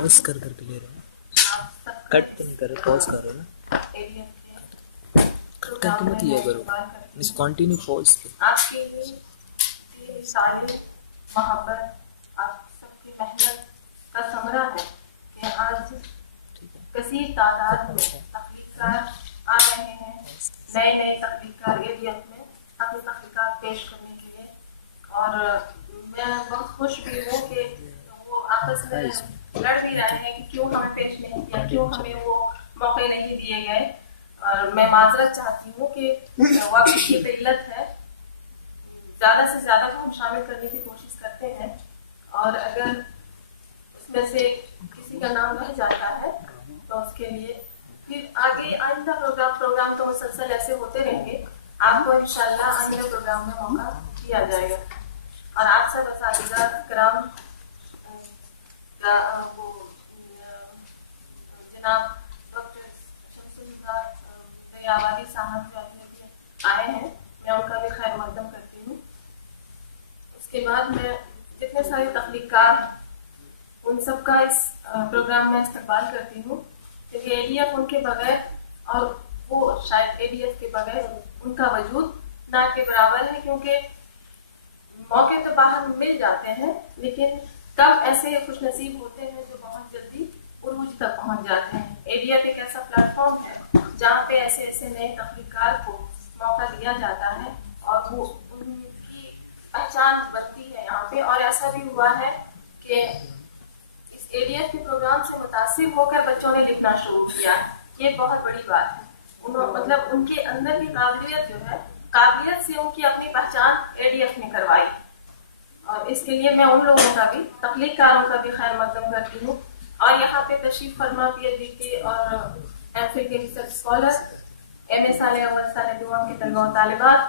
Pause कर करके ले रहे हैं, कट तो नहीं कर रहे, पॉज कर रहे हैं ना, कट करके मत लिया करो, इस कंटिन्यू पॉज पे। आपके लिए 3 साल मोहब्बत, आप सबकी मेहनत का समरा है कि आज कसीर तादाद में तख्लीक़ार आ रहे हैं, नए नए तख्लीक़ार एरियत में अपनी तख्लीक़ात पेश करने के लिए। और मैं बहुत खुश भी हूँ कि वो आपस में लड़ भी रहे हैं कि क्यों हमें पेश नहीं किया, क्यों हमें वो मौके नहीं दिए गए। और मैं माजरत चाहती हूँ कि वक्त की किल्लत है, ज़्यादा से ज़्यादा को हम शामिल करने की कोशिश करते हैं, और अगर उसमें से किसी का नाम रह जाता है तो उसके लिए फिर आगे आइंदा प्रोग्राम तो मुसलसल ऐसे होते रहेंगे। आपको इंशाल्लाह आइंदा प्रोग्राम में मौका दिया जाएगा। और आप सब असातिज़ा किराम वो जनाब डॉक्टर शमसुल आबादी साहब जो अपने भी आए हैं, मैं उनका भी खैर मकदम करती हूँ। उसके बाद मैं जितने सारे तख्लीक़ार हैं उन सब का इस प्रोग्राम में इस्तकबाल करती हूँ, क्योंकि एडीएफ उनके बगैर और वो शायद एडीएफ के बगैर उनका वजूद ना के बराबर है। क्योंकि मौके तो बाहर मिल जाते हैं, लेकिन तब ऐसे खुश नसीब होते हैं जो बहुत जल्दी उरूज तक पहुँच जाते हैं। एडीएफ एक ऐसा प्लेटफॉर्म है जहाँ पे ऐसे ऐसे नए तख्लीक़ार को मौका दिया जाता है और वो उनकी पहचान बनती है यहाँ पे। और ऐसा भी हुआ है कि एडीएफ के प्रोग्राम से मुतासिर होकर बच्चों ने लिखना शुरू किया। ये बहुत बड़ी बात है। मतलब उनके अंदर की काबिलियत जो है, काबिलियत से उनकी अपनी पहचान एडीएफ ने करवाई। और इसके लिए मैं उन लोगों का भी, तख्लीक़कारों का भी खैर मकदम करती हूँ। और यहाँ पे तशरीफ फरमा पीएचडी के और एमफिल के रिसर्च स्कॉलर, एमए साल अव्वल साल दुआम के तलबा और तालिबात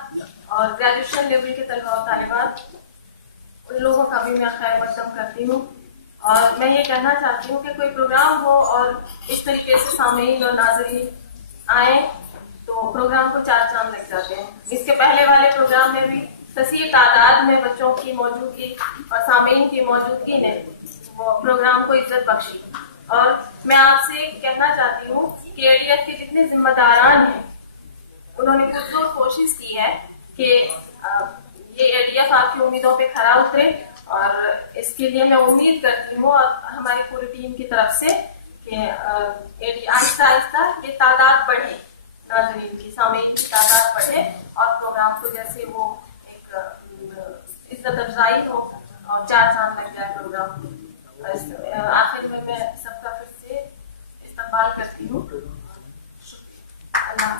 और ग्रेजुएशन लेवल के तलबा और तालिबात, उन लोगों का भी मैं खैर मकदम करती हूँ। और मैं ये कहना चाहती हूँ कि कोई प्रोग्राम हो और इस तरीके से सामीन और नाज़रीन आए तो प्रोग्राम को 4 चांद लग जाते हैं। इसके पहले वाले प्रोग्राम में भी कसीर तादाद में बच्चों की मौजूदगी और सामीन की मौजूदगी ने वो प्रोग्राम को इज्जत बख्शी। और मैं आपसे कहना चाहती हूँ कि एडीएफ के जितने जिम्मेदारान हैं उन्होंने पुरजोर कोशिश की है कि ये एडीएफ आपकी उम्मीदों पे खरा उतरे। और इसके लिए मैं उम्मीद करती हूँ और हमारी पूरी टीम की तरफ से कि आहिस्ता आहिस्ता ये तादाद बढ़े, नाज़रीन की, सामीन की तादाद बढ़े और प्रोग्राम को जैसे वो एक इज्जत अफजाई हो और 4 चांद लग जाए प्रोग्राम। आखिर में मैं सबका फिर से इस्तकबाल करती हूँ। अल्लाह।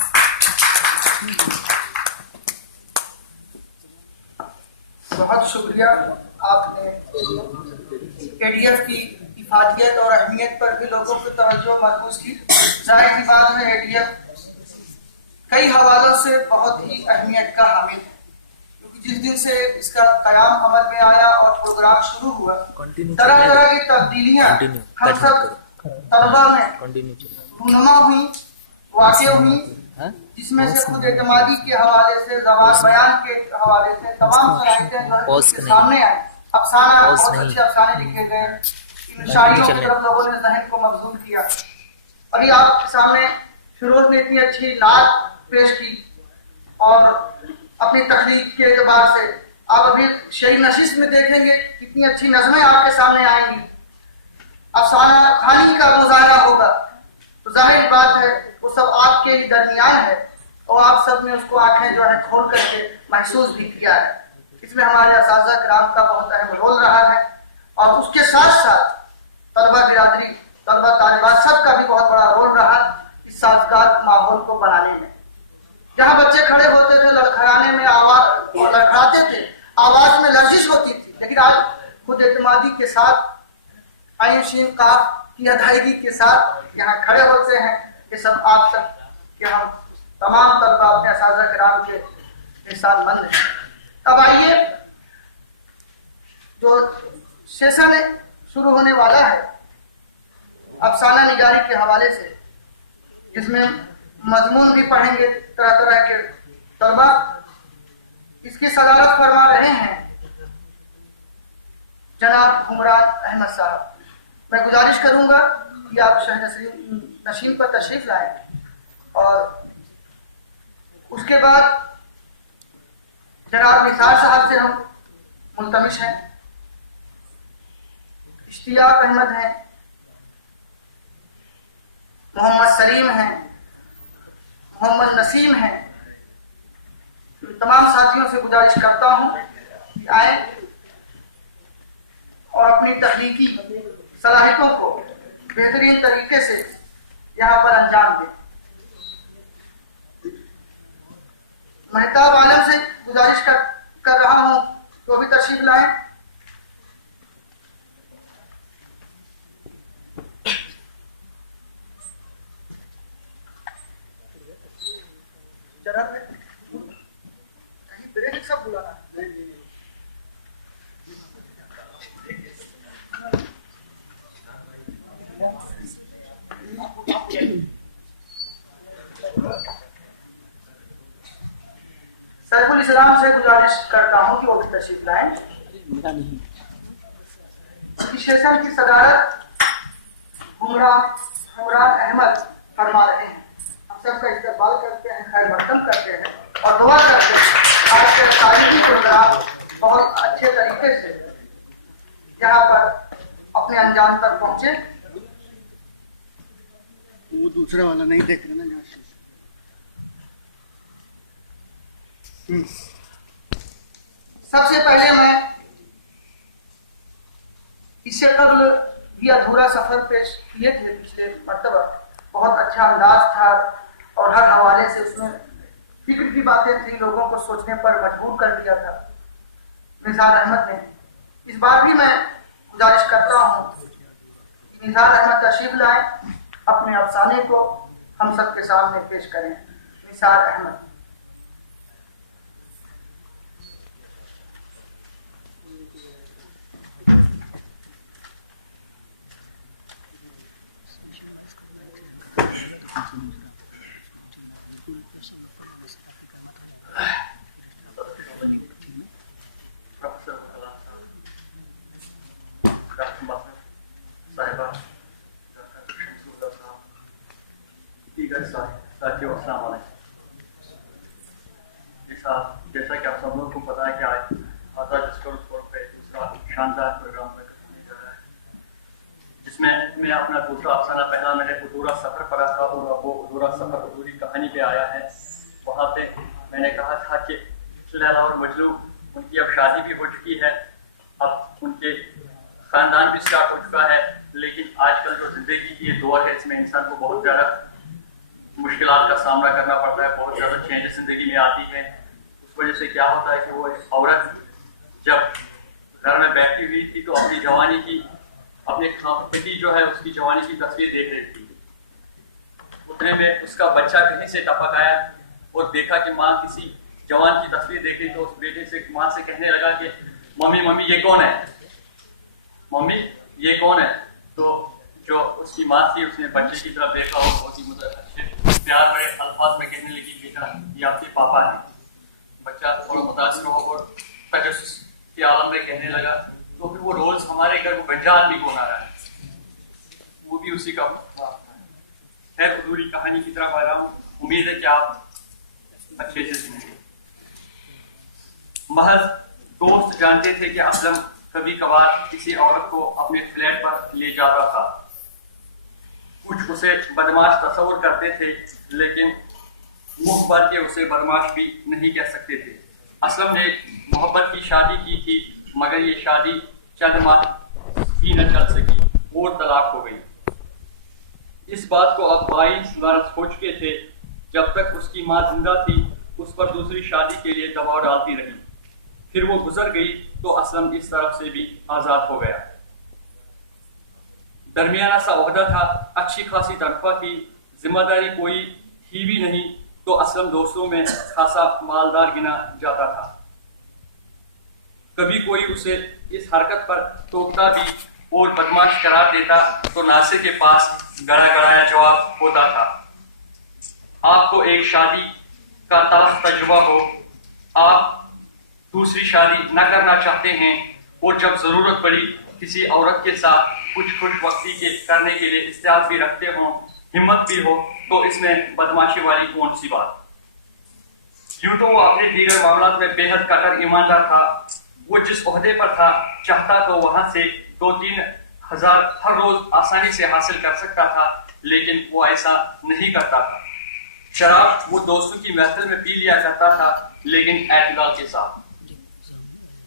बहुत शुक्रिया। आपने एडीएफ की इफादियत और अहमियत पर भी लोगों की तवज्जो मरकूज की। जाहिर सी बात है, एडीएफ कई हवालों से बहुत ही अहमियत का हामिल है, क्योंकि जिस दिन से इसका कयाम अमल में आया और प्रोग्राम शुरू हुआ, तरह तरह की तब्दीलियां हम सब तलबा में रूनुमा हुई, वाक़िअ हुई, जिसमें से खुद एतमादी के हवाले से, ज़बान बयान के हवाले से तमाम सलाहियतें सामने आई। अफसाना, बहुत अच्छे अफसाने लिखे गए, इन शायरियों की तरफ लोगों ने ज़हन को मबजूल किया। अभी आपके सामने फिरोज ने इतनी अच्छी नात पेश की और अपनी तख्लीक के एतबार से आप अभी शेरी नशिस्त में देखेंगे कितनी अच्छी नज़में आपके सामने आएंगी। अफसाना खानी का मुजाहरा होगा तो जाहिर बात है वो सब आपके ही दरमियान है और आप सब ने उसको आंखें जो है खोल करके महसूस भी किया है। इसमें हमारे असातिज़ा किराम का बहुत अहम रोल रहा है और उसके साथ साथ तलबा बिरादरी, तलबा तालिबात सबका भी बहुत बड़ा रोल रहा इस साज़गार माहौल को बनाने में। जहाँ बच्चे खड़े होते थे लड़खड़ाने में, आवाज लड़खड़ाते थे, आवाज में लर्जिश होती थी, लेकिन आज खुद एतमादी के साथ, आइन शीन काफ की अदायगी के साथ यहाँ खड़े होते हैं। ये सब आप सब के हम तमाम तलबा अपने असातिज़ा किराम के एहसानमंद हैं। अब आइए, जो सेशन शुरू होने वाला है अफसाना निगारी के हवाले से, जिसमें मजमून भी पढ़ेंगे तरह तरह के तलबा, इसकी सदारत फरमा रहे हैं जनाब हुमरान अहमद साहब। मैं गुजारिश करूंगा कि आप शह नशीन पर तशरीफ लाएं और उसके बाद जनाब निसार साहब से हम मुल्तमिस हैं, इश्तियाक अहमद हैं, मोहम्मद सलीम हैं, मोहम्मद नसीम हैं, तमाम साथियों से गुजारिश करता हूं कि आए और अपनी तख्लीकी सलाहियतों को बेहतरीन तरीके से यहाँ पर अंजाम दें। महताब आलम से गुजारिश कर रहा हूं तो भी तशरीफ लाएं। जरा कहीं ब्रेक सब बुलाना। सैफुल इस्लाम से गुजारिश करता हूं कि वो भी तशरीफ लाएं। सेशन की सदारत हुमरान अहमद फरमा रहे हैं। हम सबका इस्तेमाल करते हैं, खैर मकदम करते हैं और दुआ करते हैं आज के तारीखी प्रोग्राम बहुत अच्छे तरीके से यहाँ पर अपने अंजाम तक पहुंचे। वो दूसरा वाला नहीं देख रहे ना। सबसे पहले मैं इससे कबल भी अधूरा सफर पेश किए थे पिछले मरतबा, बहुत अच्छा अंदाज था और हर हवाले से उसमें फिक्र की बातें थी, लोगों को सोचने पर मजबूर कर दिया था निसार अहमद ने। इस बार भी मैं गुजारिश करता हूँ कि निसार अहमद तशरीफ लाएं, अपने अफसाने को हम सबके सामने पेश करें। निसार अहमद। साथियों अस्सलाम वालेकुम। जैसा कि आप सब लोगों को पता है कि आज आज़ाद स्कूल फोरम पे दूसरा शानदार प्रोग्राम होने जा रहा है, जिसमें मैं अपना दूसरा अफसाना, पहला मैंने अधूरा सफ़र पढ़ा था और वो अधूरा सफ़र अधूरी कहानी पे आया है। वहाँ पे मैंने कहा था कि लैला और मजनू, उनकी अब शादी भी हो चुकी है, अब उनके ख़ानदान भी स्टार्ट हो चुका है, लेकिन आजकल जो ज़िंदगी की ये दौर है इसमें इंसान को बहुत ज़्यादा मुश्किलात का सामना करना पड़ता है, बहुत ज़्यादा चेंजेस ज़िंदगी में आती है। उस वजह से क्या होता है कि वो एक औरत जब घर में बैठी हुई थी तो अपनी जवानी की, अपने पति जो है उसकी जवानी की तस्वीर देख रही थी। उतने में उसका बच्चा कहीं से टपक आया और देखा कि माँ किसी जवान की तस्वीर देख रही, तो उस बेटे से, माँ से कहने लगा कि मम्मी मम्मी ये कौन है, मम्मी ये कौन है। तो जो उसकी माँ थी उसने बच्चे की तरफ देखा और बहुत ही अच्छे प्यार बड़े अल्फाज में कहने लगी, बेटा ये आपके पापा हैं। बच्चा थोड़ा मुतासिर हो और तजस्सुस के आलम में कहने लगा, तो फिर वो रोज हमारे घर को गंजा आदमी कौन आ रहा है, वो भी उसी का है। अधूरी कहानी की तरफ आ रहा हूँ, उम्मीद है कि आप अच्छे से सुनेंगे। महज दोस्त जानते थे कि असलम कभी कभार किसी औरत को अपने फ्लैट पर ले जाता था। कुछ उसे बदमाश तस्वर करते थे, लेकिन मुख पर के उसे बदमाश भी नहीं कह सकते थे। असलम ने मोहब्बत की शादी की थी, मगर ये शादी चंद माह भी न चल सकी और तलाक हो गई। इस बात को अब 22 बरस हो चुके थे। जब तक उसकी माँ जिंदा थी उस पर दूसरी शादी के लिए दबाव डालती रही। फिर वो गुजर गई तो असलम इस तरफ से भी आजाद हो गया। दरमियाना सा ओहदा था, अच्छी खासी तनख्वाह थी, जिम्मेदारी कोई ही भी नहीं, तो असलम दोस्तों में खासा मालदार गिना जाता था। कभी कोई उसे इस हरकत पर टोकता भी और बदमाश करार देता तो नासिर के पास गड़ा गड़ाया जवाब होता था। आपको एक शादी का तलख तजुर्बा हो, आप दूसरी शादी न करना चाहते हैं और जब जरूरत पड़ी किसी औरत के साथ कुछ खुश वक्ती के करने के लिए इस्तेमाल भी रखते हों, हिम्मत भी हो, तो इसमें बदमाशी वाली कौन सी बात। यूं तो वो अपने दीगर मामलों में बेहद कट्टर ईमानदार था। वो जिस ओहदे पर था चाहता तो वहां से 2-3 हजार हर रोज आसानी से हासिल कर सकता था, लेकिन वो ऐसा नहीं करता था। शराब वो दोस्तों की महफिल में पी लिया करता था, लेकिन एतदाल के साथ।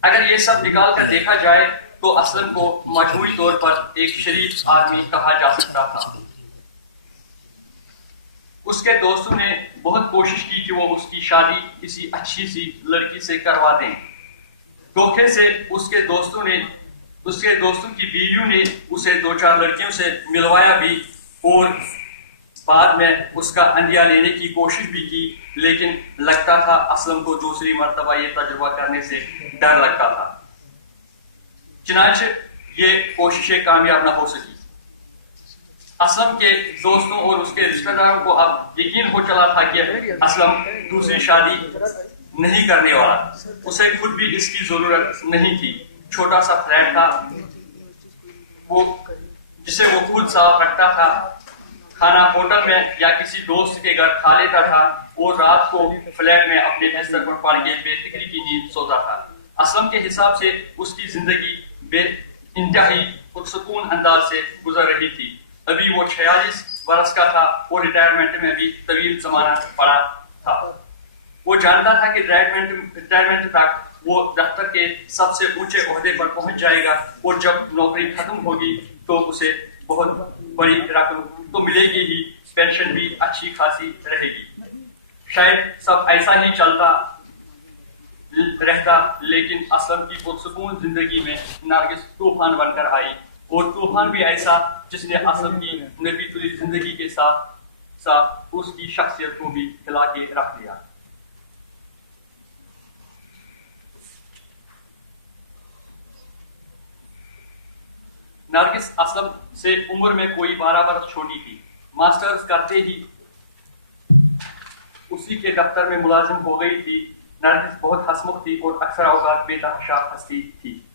अगर ये सब निकाल कर देखा जाए तो असलम को मजमूई तौर पर एक शरीफ आदमी कहा जा सकता था। उसके दोस्तों ने बहुत कोशिश की कि वो उसकी शादी किसी अच्छी सी लड़की से करवा दें। धोखे से उसके दोस्तों की बीवियों ने उसे 2-4 लड़कियों से मिलवाया भी और बाद में उसका अंदिया लेने की कोशिश भी की, लेकिन लगता था असलम को दूसरी मर्तबा ये तजुर्बा करने से डर लगता था। चुनांचे ये कोशिशें कामयाब न हो सकी। असलम के दोस्तों और उसके रिश्तेदारों को अब यकीन हो चला था कि असलम दूसरी शादी नहीं करने वाला। उसे खुद भी इसकी जरूरत नहीं थी। छोटा सा फ्लैट था वो, जिसे वो खुद साफ रखता था। खाना होटल में या किसी दोस्त के घर खा लेता था और रात को फ्लैट में अपने बिस्तर पर पड़ के बेफिक्री की नींद सोता था। असलम के हिसाब से उसकी जिंदगी इंतहाई पुरसुकून अंदाज से गुजर रही थी। अभी वो 46 बरस का था और रिटायरमेंट में भी तवील जमाना पड़ा था। वो जानता था कि रिटायरमेंट तक वो दफ्तर के सबसे ऊंचे ओहदे पर पहुंच जाएगा और जब नौकरी खत्म होगी तो उसे बहुत बड़ी रकम तो मिलेगी ही, पेंशन भी अच्छी खासी रहेगी। शायद सब ऐसा ही चलता रहता, लेकिन असलम की पुरसुकून जिंदगी में नरगिस तूफान बनकर आई, और तूफान भी ऐसा जिसने असलम की नबी तुली जिंदगी के साथ साथ उसकी शख्सियत को भी हिला के रख दिया। नरगिस असलम से उम्र में कोई 12 बरस छोटी थी। मास्टर्स करते ही उसी के दफ्तर में मुलाजिम हो गई थी। नरगिस बहुत हंसमुख थी और अक्सर औकात बेतहाशा हंसती थी।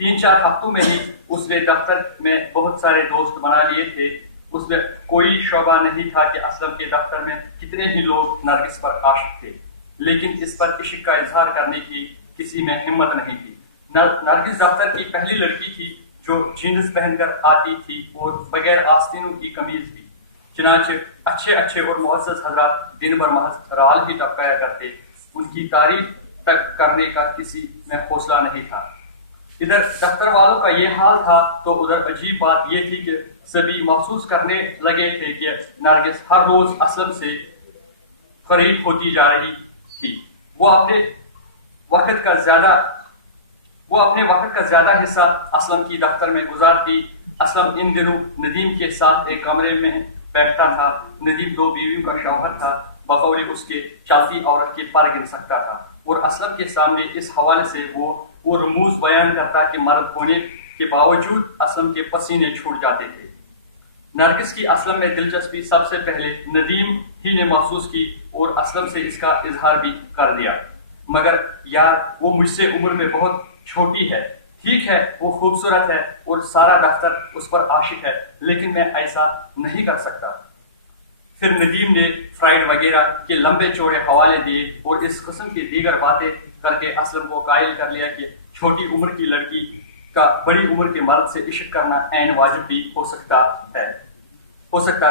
3-4 हफ्तों में ही उसने दफ्तर में बहुत सारे दोस्त बना लिए थे। उसमें कोई शोबा नहीं था कि असलम के दफ्तर में कितने ही लोग नरगिस पर आशिक थे, लेकिन इस पर इश्क का इजहार करने की किसी में हिम्मत नहीं थी। नरगिस दफ्तर की पहली लड़की थी जो जीन्स पहनकर आती थी और बगैर आस्तीनों की कमीज भी। चुनांचे अच्छे और मुअज़्ज़ज़ हज़रात दिन भर महज राल ही टपकाया करते। उनकी तारीफ तक करने का किसी में हौसला नहीं था। इधर दफ्तर वालों का ये हाल था तो उधर अजीब बात ये थी कि सभी महसूस करने लगे थे कि नरगिस हर रोज असलम से करीब होती जा रही थी। वो अपने वक्त का ज्यादा हिस्सा असलम की दफ्तर में गुजारती। असलम इन दिनों नदीम के साथ एक कमरे में बैठता था। नदीम 2 बीवियों का शौहर था, बकौले उसके चलती औरत के पर गिन सकता था, और असलम के सामने इस हवाले से वो रमूज बयान करता कि मर्द होने के बावजूद असलम के पसीने छूट जाते थे। नरगिस की असलम में दिलचस्पी सबसे पहले नदीम ही ने महसूस की और असलम से इसका इजहार भी कर दिया। मगर यार, वो मुझसे उम्र में बहुत छोटी है। ठीक है, वो खूबसूरत है और सारा दफ्तर उस पर आशिक है, लेकिन मैं ऐसा नहीं कर सकता। फिर नदीम ने फ्राइड वगैरह के लंबे चौड़े हवाले दिए और इस किस्म की दीगर बातें करके असलम को कायल कर लिया कि छोटी उम्र की लड़की का बड़ी उम्र के मर्द से इश्क करना ऐन वाजिब भी हो सकता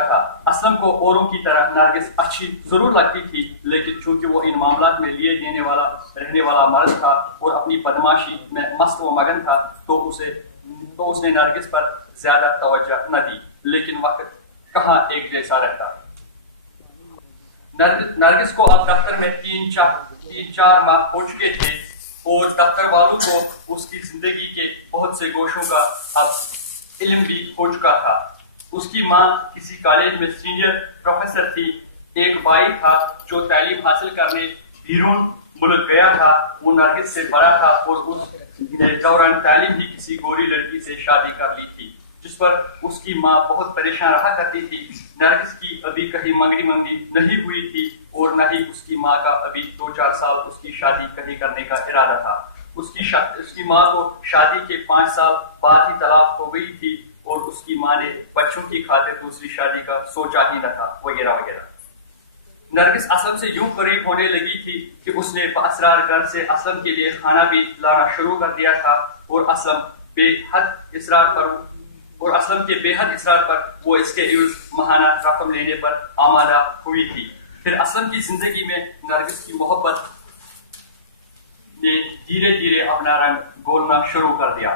था। असलम को औरों की तरह नरगिस अच्छी जरूर लगती थी, लेकिन चूंकि वो इन मामलात में लिए देने वाला रहने वाला मर्द था और अपनी बदमाशी में मस्त व मगन था, तो उसने नरगिस पर ज्यादा तवज्जो न दी। लेकिन वक्त कहाँ एक जैसा रहता। नरगिस को अब दफ्तर में 3-4 माह हो चुके थे और दफ्तर वालों को उसकी जिंदगी के बहुत से गोशों का अब इल्म भी हो चुका था। उसकी माँ किसी कॉलेज में सीनियर प्रोफेसर थी। एक भाई था जो तालीम हासिल करने बीरून मुल्क गया था। वो नरगिस से बड़ा था और उस दौरान तालीम ही किसी गोरी लड़की से शादी कर ली थी, जिस पर उसकी माँ बहुत परेशान रहा करती थी। नरगिस की अभी कहीं मंगनी नहीं हुई थी और न ही उसकी माँ का अभी 2-4 साल उसकी शादी कहीं करने का इरादा था। उसकी माँ को शादी के 5 साल बाद ही तलाक हो गई थी और उसकी माँ ने बच्चों की खातिर दूसरी शादी का सोचा ही न था, वगैरह वगैरह। नरगिस असलम से यूं करीब होने लगी थी कि उसने बाअसरार घर से असलम के लिए खाना भी लाना शुरू कर दिया था, और असलम के बेहद इसरार पर वो इसके इवज़ महाना रकम लेने पर आमादा हुई थी। फिर असलम की जिंदगी में नरगिस की मोहब्बत ने धीरे धीरे अपना रंग गोलना शुरू कर दिया।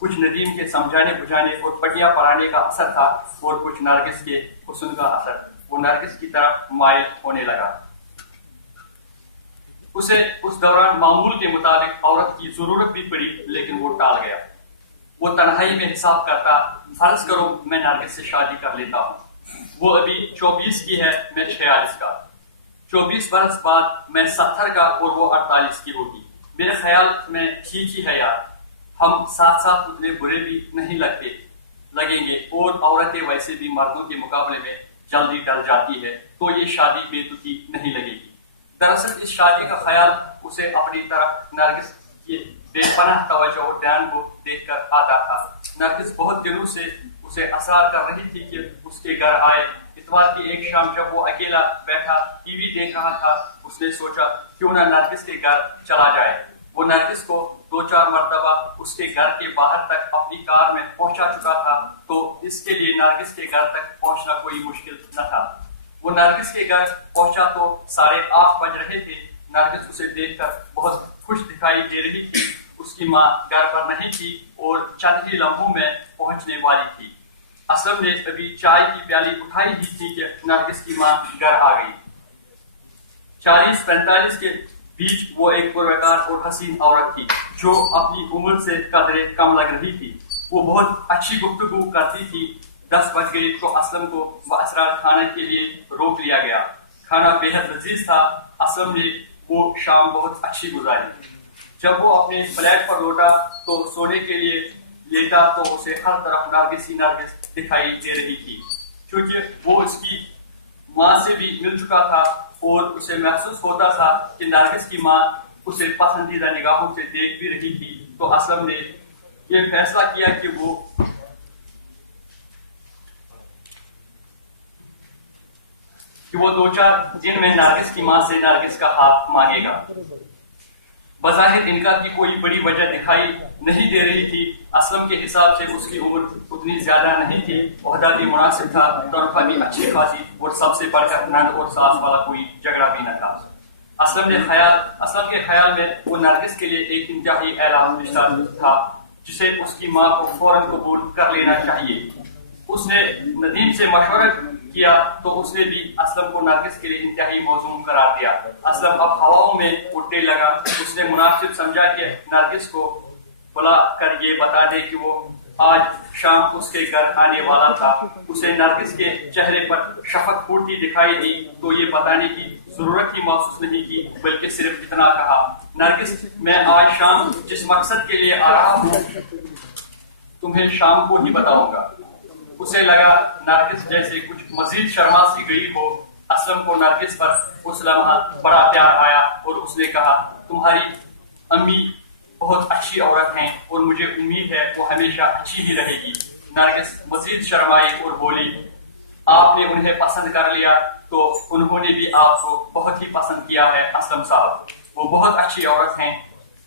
कुछ नदीम के समझाने बुझाने और पटियां पढ़ाने का असर था, और कुछ नरगिस के हुस्न का असर। वो नरगिस की तरफ माइल होने लगा। उसे उस दौरान मामूल के मुताबिक औरत की जरूरत भी पड़ी, लेकिन वो टाल गया। वो तन्हाई में हिसाब करता, फर्ज करो मैं नरगिस से शादी कर लेता हूँ। वो अभी 24 की है, मैं 46 का। 24 बरस बाद मैं 70 का और वो 48 की होगी। मेरे ख्याल में ठीक ही है यार, हम साथ साथ उतने बुरे भी नहीं लगेंगे, और औरतें वैसे भी मर्दों के मुकाबले में जल्दी टल जाती है, तो ये शादी बेतुकी नहीं लगेगी। दरअसल इस शादी का ख्याल उसे अपनी तरफ नरगिस की बेपनाह तवज्जो और ध्यान को देखकर आता था। नरगिस बहुत दिनों से उसे असरार कर रही थी कि उसके घर आए। इतवार की एक शाम जब वो अकेला बैठा टीवी देख रहा था, उसने सोचा क्यों ना नरगिस के घर चला जाए। वो नरगिस को 2-4 मरतबा उसके घर के बाहर तक अपनी कार में पहुंचा चुका था, तो इसके लिए नरगिस के घर तक पहुंचना कोई मुश्किल न था। वो नरगिस के घर पहुंचा तो 8:30 बज रहे थे। नरगिस उसे देखकर बहुत खुश दिखाई दे रही थी। उसकी माँ घर पर नहीं थी और चंद ही लम्हों में पहुंचने वाली थी। असलम ने अभी चाय की प्याली उठाई ही थी कि नरगिस की माँ घर आ गई। 40-45 के बीच वो एक पुरवकार और हसीन औरत थी, जो अपनी उम्र से कदरे कम लग रही थी। वो बहुत अच्छी गुफ्तगू करती थी। 10 बज गए तो असलम को बाअसरार खाने के लिए रोक लिया गया। खाना बेहद लजीज था। असलम ने वो शाम बहुत अच्छी गुजारी। जब वो अपने फ्लैट पर लौटा तो सोने के लिए लेटा तो उसे हर तरफ नरगिस ही नरगिस दिखाई दे रही थी। क्योंकि वो इसकी माँ से भी मिल चुका था और उसे महसूस होता था कि नरगिस की माँ उसे पसंदीदा निगाहों से देख भी रही थी, तो असलम ने यह फैसला किया कि वो कि वो 2-4 दिन में नरगिस की माँ से नरगिस का हाथ मांगेगा। बज़ाहिर इनकार की कोई बड़ी वजह दिखाई नहीं दे रही थी। असलम के हिसाब से उसकी उम्र उतनी ज्यादा नहीं थी, ओहदा भी मुनासिब था, तनख्वाह भी अच्छी खासी और सबसे बढ़कर नंद और सास वाला कोई झगड़ा भी न था। असलम के ख्याल में वो नरगिस के लिए एक इंतहाई ऐलान रिश्ता था, जिसे उसकी माँ को फौरन कबूल कर लेना चाहिए। उसने नदीम से मशवरा किया तो उसने भी असलम को नरगिस के लिए इंतहाई मौजूम करार दिया। असलम अब हवाओं में उड़ने लगा। उसने मुनासिब समझा कि नरगिस को बुला कर ये बता दे कि वो आज शाम उसके घर आने वाला था। उसे नरगिस के चेहरे पर शफक फूटती दिखाई दी तो ये बताने की जरूरत ही महसूस नहीं की, बल्कि सिर्फ इतना कहा, नरगिस मैं आज शाम जिस मकसद के लिए आ रहा हूँ तुम्हें शाम को ही बताऊंगा। उसे लगा नरगिस जैसे कुछ मजीद शर्मा सी गई हो। असलम को नरगिस पर उस लम्हा बड़ा प्यार आया और उसने कहा, तुम्हारी अम्मी बहुत अच्छी औरत हैं और मुझे उम्मीद है वो हमेशा अच्छी ही रहेगी। नरगिस मजीद शर्माई और बोली, आपने उन्हें पसंद कर लिया तो उन्होंने भी आपको बहुत ही पसंद किया है असलम साहब। वो बहुत अच्छी औरत हैं,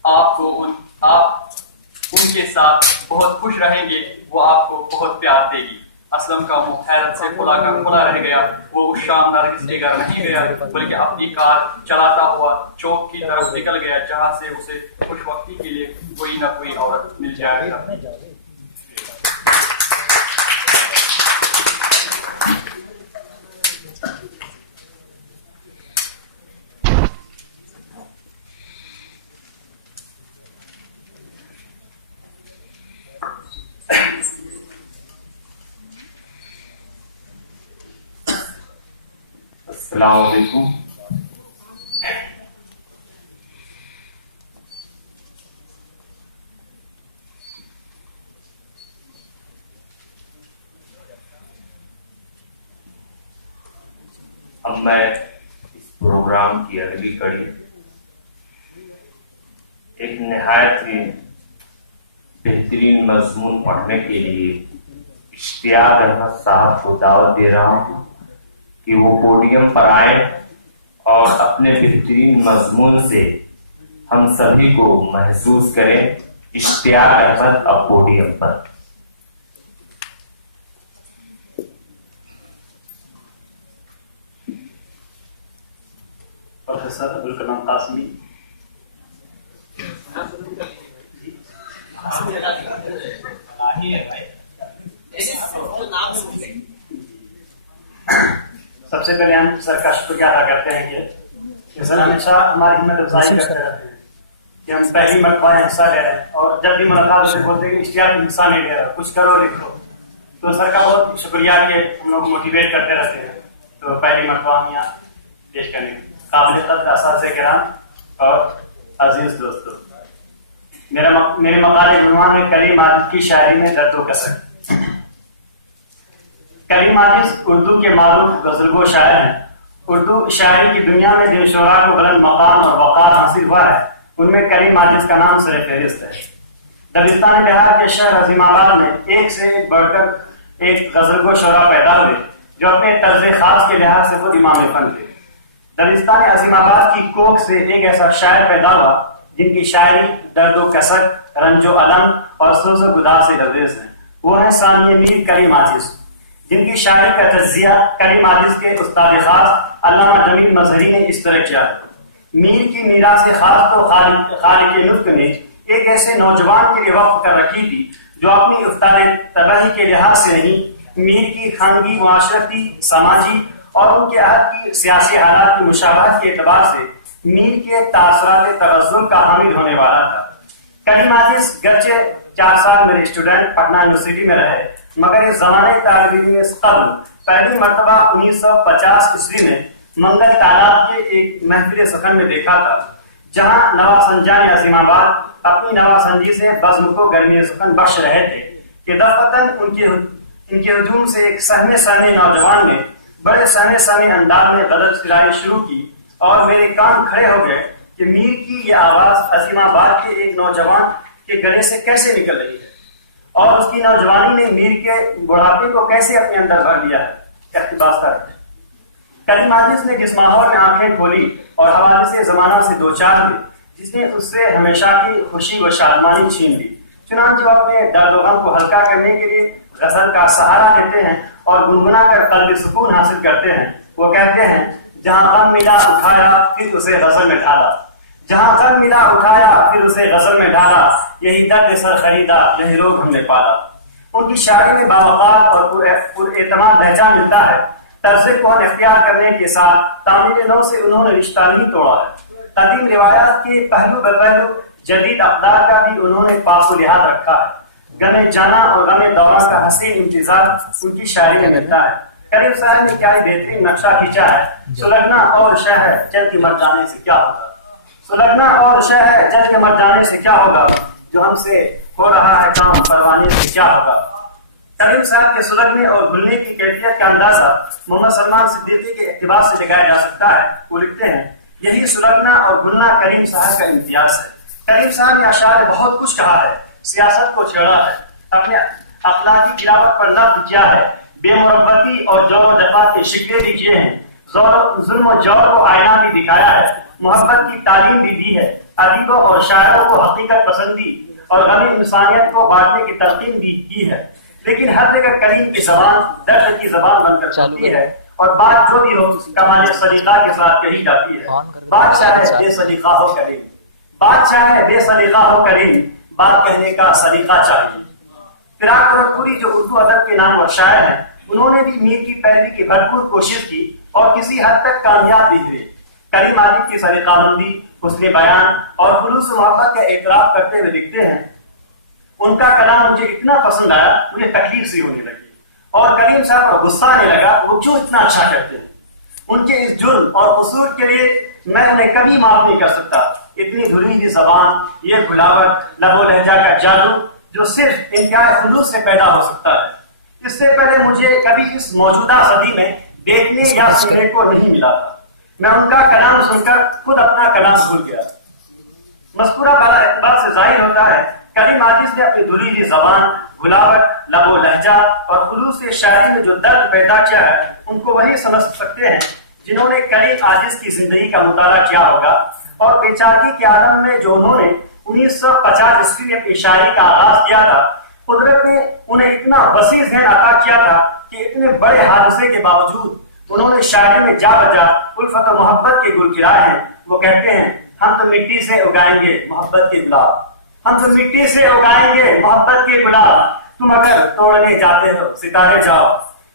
आप उनके साथ बहुत खुश रहेंगे, वो आपको बहुत प्यार देगी। असलम का मुंह हैरत से खुला रह गया। वो उस शाम नरगिस के घर नहीं गया, बल्कि अपनी कार चलाता हुआ चौक की तरफ निकल गया, जहां से उसे कुछ वक्ती के लिए कोई ना कोई औरत मिल जाएगा। अस्सलाम वालेकुम। अब मैं इस प्रोग्राम की अगली कड़ी एक निहायत ही बेहतरीन मजमून पढ़ने के लिए इश्तियाक अहमद साहब को दावत दे रहा हूं कि वो पोडियम पर आए और अपने बेहतरीन मजमून से हम सभी को महसूस करें। इश्तियाक अहमद अब पोडियम पर। प्रोफेसर अब्दुल कलाम कासमी। सबसे पहले हम सर का शुक्रिया अदा करते हैं कि सर हमेशा हमारी हिम्मत अफजाई करते रहते हैं कि हम पहली मरतबा हिस्सा ले रहे हैं, और जब भी मुलाकात होती है बोलते हैं कि इश्तियाक में हिस्सा नहीं ले रहा, कुछ करो लिखो। तो सर का बहुत शुक्रिया कि हम लोग मोटिवेट करते रहते हैं। तो पहली मरतबा हम यहाँ पेश करने काबिल कदर असातिज़े-ए-किराम और अजीज दोस्तों, मेरे मकाले गुनवान है करीम आजिज की शायरी में दर्द व कसक। करीम आजिज उर्दू के मारूफ गजलगो शायर हैं। उर्दू शायरी की दुनिया में जिन शोरा को बुलंद मकाम और वक़ार हासिल हुआ है, उनमें करीम आजिज का नाम सर फहरिस्त है। दबिस्तान बिहार के शहर अजीमाबाद में एक से एक बढ़कर एक गजलगो शोरा पैदा हुए, जो अपने तर्ज खास के लिहाज से खुद इमाम फन थे। दबिस्तान अजीमाबाद की कोख से एक ऐसा शायर पैदा हुआ जिनकी शायरी दर्द व कसक, रंजो अलम और सोज़ गुदार से लबरेज है। वो है सानिए मीर करीम आजिज, जिनकी शायरी का तज्जिया करीम आजिज के उस्ताद खास अल्लामा जमील मजहरी ने इस तरह किया है। मीर की मीरास खास तो खालिक नुत्क ने एक ऐसे नौजवान के लिए वक्फ कर रखी थी जो अपनी उस्ताद तबाही के लिहाज से नहीं, मीर की खानगी, मुआशरती, समाजी और उनके अहद की सियासी हालात की मुशाबहत के एतबार से मीर के तासरात तवज्जुह का हामिल होने वाला था। करीम आजिज गरचे 4 साल मेरे स्टूडेंट पटना यूनिवर्सिटी में रहे, मगर इस जमाने तालिब इल्म से कबल पहली मरतबा 1950 ईस्वी में मंगल तालाब के एक महफिल सखन में देखा था, जहां नवासंजान अजीमाबाद अपनी नवासंजी से बज़्म को गर्मी सखन बख्श रहे थे कि दफतन इनके हुजूम से एक सहमे सहमे नौजवान ने बड़े सहमे सहमे अंदाज में गजल सिलाई शुरू की, और मेरे कान खड़े हो गए कि मीर की ये आवाज अजीमाबाद के एक नौजवान के गले से कैसे निकल रही है, और उसकी नौजवानी ने मीर के बुढ़ापे को कैसे अपने अंदर भर लिया है। इक़्तिबास था। करीम आजिज ने जिस माहौल में आंखें खोली और हवाले जमाना से दो चार हुए, जिसने उससे हमेशा की खुशी व शादमानी छीन ली, चुनांचे वो अपने दर्द व गम को हल्का करने के लिए गजल का सहारा लेते हैं और गुनगुना कर कल्बी सुकून हासिल करते हैं। वो कहते हैं, जहां गम मिला उठाया फिर उसे गजल में ढाला, जहां गम मिला उठाया फिर उसे गजल में ढाला, यही दर्द सर खरीदा यही रोग हमने पाला। उनकी शायरी में बावक़ार और पुरएतमाद लहजा मिलता है। तर्ज़े कौन इख्तियार करने के साथ तामीर नौ से उन्होंने रिश्ता नहीं तोड़ा है। कदीम रिवायात के पहलू ब पहलू जदीद अक़दार का भी उन्होंने पासो लिहाज रखा है। गमे जाना और गमे दौरा का हसीन इंतजार उनकी शायरी में मिलता है। करीम साहब ने क्या बेहतरीन नक्शा खींचा है। सुलगना और शहर जल के मर जाने से क्या होगा, सुलगना और शहर जल के मर जाने से क्या होगा, जो हमसे हो रहा है काम परवाने से क्या होगा। करीम साहब के सुलगने और घुलने की कैफियत का अंदाजा मोहम्मद सलमान सिद्दीकी के इक़्तिबास से लगाया जा सकता है। वो लिखते हैं, यही सुलगना और घुलना करीम साहब का इम्तियाज है। करीम साहब ने अशार में बहुत कुछ कहा है, सियासत को छेड़ा है, अपने अखलाकी गिरावट पर नक़्द किया है, बेमुरब्बती और जोर व जफ़ा के शिकवे भी किए हैं, जुल्म और जौर को आईना भी दिखाया है, मोहब्बत की तालीम भी दी है, अदीबों और शायरों को हकीकत पसंदी और गम इंसानियत को बांटने की तलकीन भी की है। लेकिन हर जगह करीम की जबान दर्द की जबान बनकर चलती है, और बात जो भी हो कमाल सलीका के साथ कही जाती है। बादशाह है बेसलीका हो करीम, बादशाह है बेसलीका हो करीम, बात कहने का सलीका चाहिए। फिराक गोरखपुरी जो उर्दू अदब के नाम और शायर हैं, उन्होंने भी मीर की पैरवी की भरपूर कोशिश की और किसी हद तक कामयाब भी हुए। करीम आजिज की सलीकामंदी, हुस्न बयान और खुलूस मोहब्बत का एतराफ करते हुए लिखते हैं, उनका कलाम मुझे इतना पसंद आया, मुझे तकलीफ सी होने लगी और करीम साहब पर गुस्सा आने लगा, वो क्यों इतना अच्छा करते हैं। उनके इस जुर्म और कसूर के लिए मैं उन्हें कभी माफ नहीं कर सकता। इतनी धुली हुई जबान, ये गुलावट, लबो लहजा का जादू जो सिर्फ इंतहाई खुलूस से पैदा हो सकता है, इससे पहले मुझे कभी इस मौजूदा सदी में देखने या सुनने को नहीं मिला था। मैं उनका कलाम सुनकर खुद अपना कलाम भूल गया। मज़कूरा बाला एतबार से जाहिर होता है करीम आजिज ने अपनी दुरीदी जबान, गुलावट, लबो लहजा और खुलूस शायरी में जो दर्द पैदा किया है उनको वही समझ सकते हैं जिन्होंने करीम आजिज की जिंदगी का मुताला किया होगा। और बेचारगी के आलम में जो उन्होंने 1950 ईस्वी में अपनी शायरी का आगाज किया था, कुदरत ने उन्हें इतना वसी ज़हन अता किया था कि इतने बड़े हादसे के बावजूद उन्होंने शायरी में जा बजा उल्फत और मोहब्बत के गुल खिलाए हैं। वो कहते हैं, हम तो मिट्टी से उगाएंगे मोहब्बत के गुलाब, हम तो मिट्टी से उगाएंगे मोहब्बत के गुलाब, तुम अगर तोड़ने जाते हो सितारे जाओ।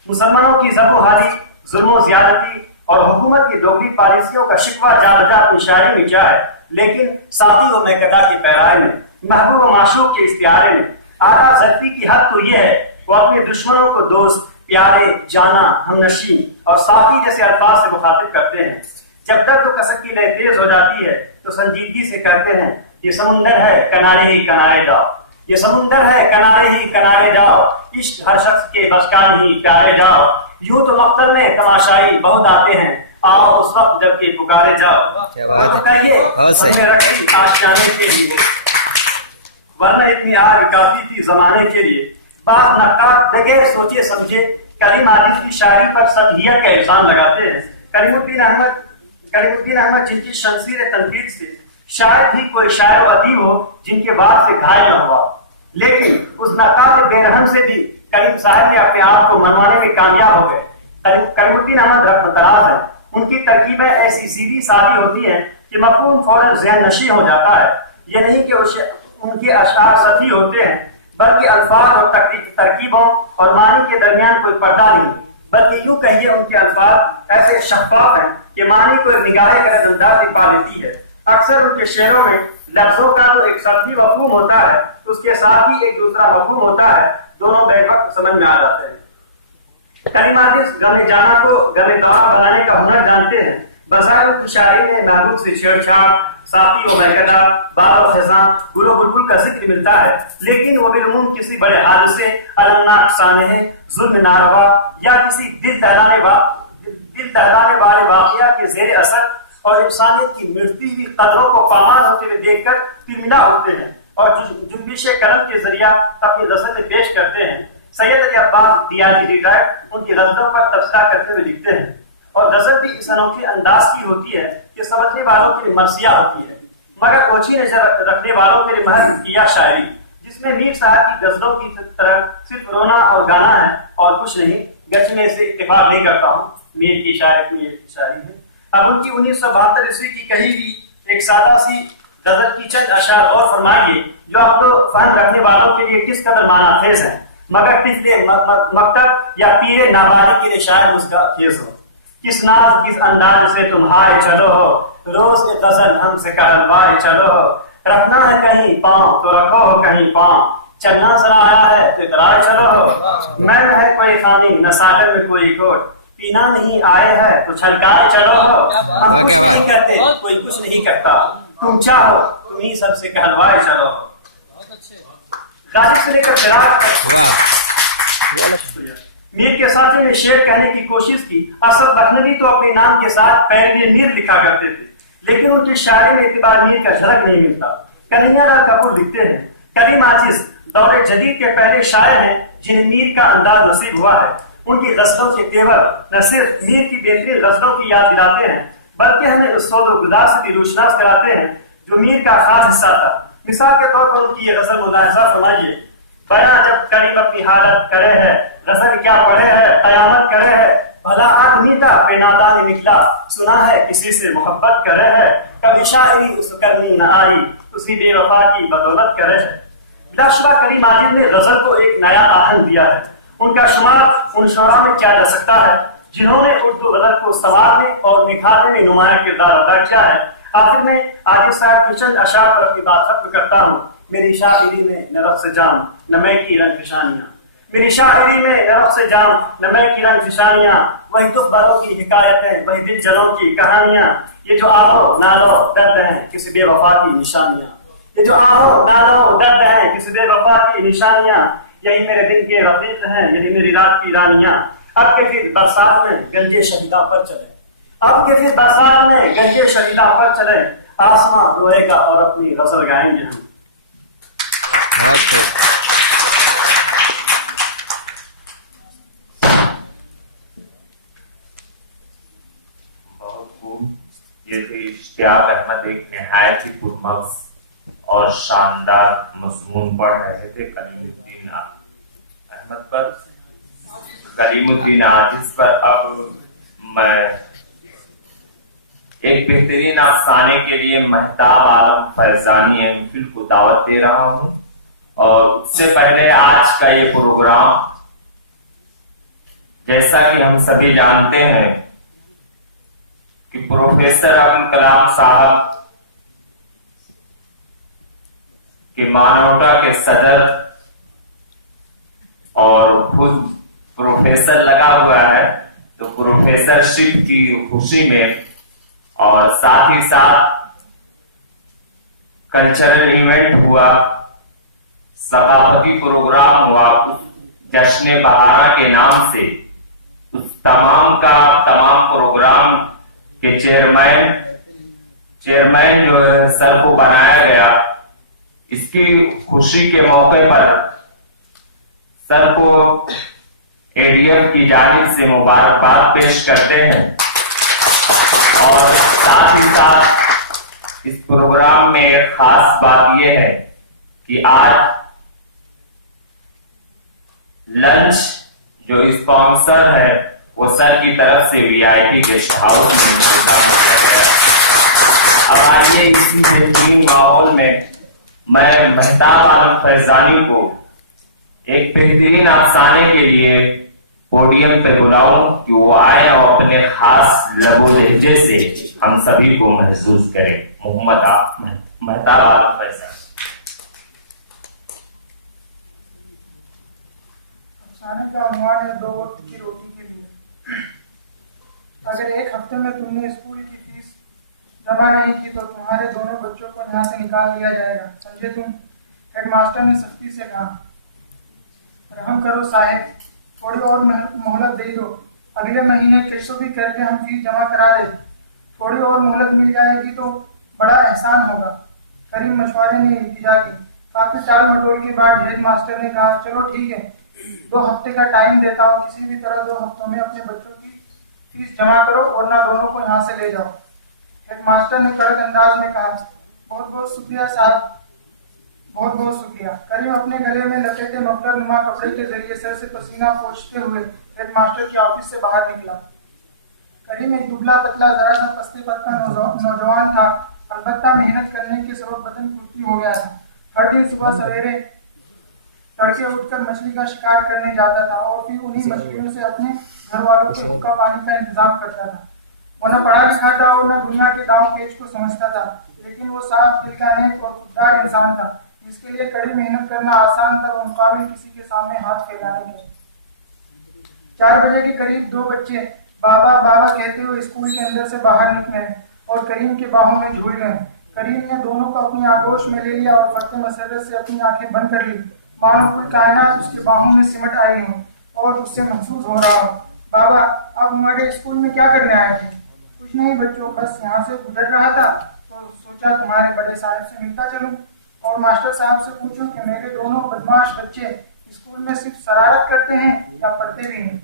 मुसलमानों की ज़ब्र-ओ-हाली, जुल्म ज़्यादती और हुकूमत की दोगली पॉलिसियों का शिकवा जा बजा अपनी शायरी में किया है, लेकिन साथी व मैकदा की पैराए में, महबूब व माशूक के इस्तियारे में आला ज़र्फी की हद तो यह है वो अपने दुश्मनों को दोस्त, प्यारे, जाना, हमनशी और साथी जैसे अल्फाज से मुखातिब करते हैं। जब तक तो कसक की लय तेज हो जाती है तो संजीदगी से कहते हैं, ये समुंदर है किनारे ही किनारे जाओ, ये समुंदर है किनारे ही किनारे जाओ, इश्क हर शख्स के बस का नहीं प्यारे जाओ। यूं तो मख्तर में तमाशाई बहुत आते हैं, आओ उस वक्त जबकि पुकारे जाओ। वो तो कहिए हमने रखी आशियाने के लिए, वरना इतनी आग काफी थी जमाने के लिए। बात नकात बगैर सोचे समझे करीम आजिज की शायरी पर सतहियत का इल्जाम लगाते हैं। करीमुद्दीन अहमद जिनकी शमशीर तनकीद से शायद ही कोई शायर व अदीब हो जिनके बाद से घायल न हुआ, लेकिन उस नकात बेरहम से भी करीम साहब ने अपने आप को मनवाने में कामयाब हो गए। करीमुद्दीन अहमद रहमतुल्लाह है, उनकी तरकीबें ऐसी सीधी सादी होती हैं कि मफहूम फौरन ज़हन नशी हो जाता है। यह नहीं कि उनके अशआर सती होते हैं, बल्कि अल्फाज और तरकीबों और मानी के दरमियान कोई पर्दा नहीं, बल्कि यूं कहिए उनके अल्फाज ऐसे शफाफ हैं कि मानी को निगाहे गरज अंदाज पा लेती है। अक्सर उनके शेरों में लफ्जों का तो एक सतही मफहूम होता है, उसके साथ ही एक दूसरा मफहूम होता है, दोनों बैक वक्त समझ में आ जाते हैं। करीम आजिज गमे जाना को गमे दवा बनाने का हुनर जानते हैं। बज़ाहिर उनकी शायरी में महबूब से छेड़छाड़, साथी और महकदा, बाब खिज़ां, गुल बुलबुल का जिक्र मिलता है, लेकिन वो बिलुमूम किसी बड़े हादसे, अलमनाक सानहे, जुल्म नारवा या किसी दिल दहलाने वाले वाक़िया के ज़ेर असर और इंसानियत की मिटती हुई कदरों को पामाल होते हुए देखकर तिरमिना होते हैं और जुम्बिश कलम के जरिया अपनी गज़ल में पेश करते हैं। सैयद अली अब्बास दियाजी रिटायर्ड उनकी गज़लों पर तबसरा करते हुए लिखते हैं, और गज़ल भी इस अनोखे अंदाज की होती है कि समझने वालों के लिए मर्सिया होती है, मगर ओछी नजर रखने वालों के लिए महज किया शायरी, जिसमें मीर साहब की गज़लों की तरह सिर्फ रोना और गाना है और कुछ नहीं। गच में से इत्तेफाक नहीं करता हूँ, मीर की शायरी है। अब उनकी 1972 ईस्वी की कही हुई एक सादा सी गज़ल की चंद अशार और फरमाइए जो आप तो फर्क रखने वालों के लिए किस कदर माना खेज है, मगर पिछले मकतब या पीरे नाबालिग के लिए शायद उसका खेज हो। किस नाज किस अंदाज से तुम हाय चलो हो, रोज एक गज़ल हमसे कहलवाए चलो हो, रखना है कहीं पाँव तो रखो हो कहीं पाँव, चलना जरा आया है तो इतराए चलो हो, मैं है कोई खानी न सागर में कोई कोट, पीना नहीं आए है तो छलकाए चलो हो, हम कुछ नहीं कहते कोई कुछ नहीं कहता, तुम चाहो तुम ही सबसे कहलवाए चलो हो। गाजिब से लेकर फिराक मीर के साथ ने शेर कहने की कोशिश की। असद लखनवी तो अपने नाम के साथ पैरवी मीर लिखा करते थे, लेकिन उनकी शायरी में इतबार मीर का झलक नहीं मिलता। कन्हैयालाल कपूर लिखते हैं, करीम आजिज दौरे जदीद के पहले शायर हैं जिन्हें मीर का अंदाज नसीब हुआ है। उनकी गज़लों के तेवर न सिर्फ मीर की बेहतरीन गज़लों की याद दिलाते हैं, बल्कि हमें उस सौदोगुजार से भी रोशनास कराते हैं जो मीर का खास हिस्सा था। मिसाल के तौर पर उनकी ये गज़ल मुलाहिज़ा फरमाइए, बयां जब करीब अपनी हालत करे है, गज़ल क्या पढ़े है क़यामत करे है, भला आदमी था बेनादान निकला, सुना है किसी से मोहब्बत करे है, कभी शायरी उस करनी न आई, उसी बेवफा की बदौलत करे है। बिलाशुबा करीम आजिज ने गज़ल को एक नया आहंग दिया है। उनका शुमार उन शुरा में किया जा सकता है जिन्होंने उर्दू गज़ल को संवारने और निखारने में नुमाया किरदार अदा किया है। आखिर में आजिज साहब के चंद अशार पर अपनी बात खत्म करता हूँ। मेरी शायरी में न रफ़्स जाम न मैं की रंग फिशानियाँ, मेरी शायरी में न रफ़्स जाम न मैं की रंग फिशानियाँ, वही दुख भरों की हिकायतें वही दिल जलों की कहानियाँ, ये जो आहो नालो दर्द हैं किसी बेवफा की निशानियाँ, ये जो आहो नालो दर्द हैं किसी बेवफा की निशानियाँ, यही मेरे दिन के रफीक हैं यही मेरी रात की रानियाँ। अब के फिर बरसात में गंजे शहीदा पर चले, अब के फिर बरसात में गंजे शहीदा पर चले, आसमां रोएगा और अपनी गज़ल गाएंगे हम। निहायत ही पुरमग्ज और शानदार मज़मून पढ़ रहे थे कलीमुद्दीन अहमद पर, कलीमुद्दीन आजिज पर। अब मैं एक बेहतरीन अफसाने के लिए महताब आलम फैजानी एमफिल को दावत दे रहा हूं। और उससे पहले आज का ये प्रोग्राम, जैसा कि हम सभी जानते हैं कि प्रोफेसर अब्दुल कलाम साहब के मानवता के सदर और खुद प्रोफेसर लगा हुआ है, तो प्रोफेसरशिप की खुशी में और साथ ही साथ कल्चरल इवेंट हुआ, सकाफती प्रोग्राम हुआ उस जश्न बहारा के नाम से, उस तमाम का तमाम प्रोग्राम के चेयरमैन जो है सर को बनाया गया। इसकी खुशी के मौके पर सर को एडीएफ की जानिब से मुबारकबाद पेश करते हैं। और साथ ही साथ इस प्रोग्राम में एक खास बात यह है कि आज लंच जो स्पॉन्सर है वो सर की तरफ से वीआईपी गेस्ट हाउस में किया गया। अब आइए इसी बेहतरीन माहौल में मैं महताब आलम फैजानी को एक बेहतरीन अफसाने के लिए पोडियम पे बुलाऊं कि वो आए और अपने खास लबो लहजे से हम सभी को महसूस करें। महताब आलम फैजानी। अफसाने का उन्वान है 2 वक्त की रोटी के लिए। अगर एक हफ्ते में तुमने स्कूल की फीस जमा नहीं की तो तुम्हारे दोनों बच्चों को यहाँ से निकाल दिया जाएगा, समझे तुम? हेडमास्टर ने सख्ती से कहा। रहम करो साहिब, थोड़ी और मोहलत दे दो, अगले महीने कैसों भी करके हम फीस जमा करा दे। थोड़ी और मोहलत मिल जाएगी तो बड़ा एहसान होगा। करीम मशवरे ने इल्तिजा की। काफी टाल मटोल के बाद हेडमास्टर ने कहा, चलो ठीक है, 2 हफ्ते का टाइम देता हूँ, किसी भी तरह 2 हफ्तों में अपने बच्चों की फीस जमा करो और ना दोनों को यहाँ से ले जाओ। हेडमास्टर ने कड़क अंदाज में कहा, बहुत बहुत शुक्रिया साहब, बहुत बहुत शुक्रिया। करीम अपने गले में लपेटे मफलर नुमा कपड़े के जरिए सर से पसीना पोंछते हुए हेडमास्टर के ऑफिस से बाहर निकला। करीम एक दुबला पतला जरा सा पस्ते पद का नौजवान था। अलबत्ता मेहनत करने के सबब बदन फुर्ती हो गया था। हर दिन सुबह सवेरे तड़के उठकर मछली का शिकार करने जाता था और फिर उन्हीं मछलियों से अपने घर वालों के हुक्का पानी का इंतजाम करता था। वो न पढ़ा लिखा था और न दुनिया के दांव पेच को समझता था, लेकिन वो साफ दिल का नेक और खुददार इंसान था, जिसके लिए कड़ी मेहनत करना आसान था मुकाबिल किसी के सामने हाथ फैलाने के। 4 बजे के करीब 2 बच्चे बाबा बाबा कहते हुए स्कूल के अंदर से बाहर निकले और करीम के बाहों में झूल गए। करीम ने दोनों को अपनी आगोश में ले लिया और फर्ते मसरत से अपनी आंखें बंद कर ली, मानो कोई कायनात उसके बाहों में सिमट आई हो और उससे महसूस हो रहा हो। बाबा, आप हमारे स्कूल में क्या करने आए थे? कुछ नहीं बच्चों, बस यहाँ से गुजर रहा था तो सोचा तुम्हारे बड़े साहब से मिलता चलूं और मास्टर साहब से पूछूं कि मेरे दोनों बदमाश बच्चे स्कूल में सिर्फ शरारत करते हैं या पढ़ते भी हैं।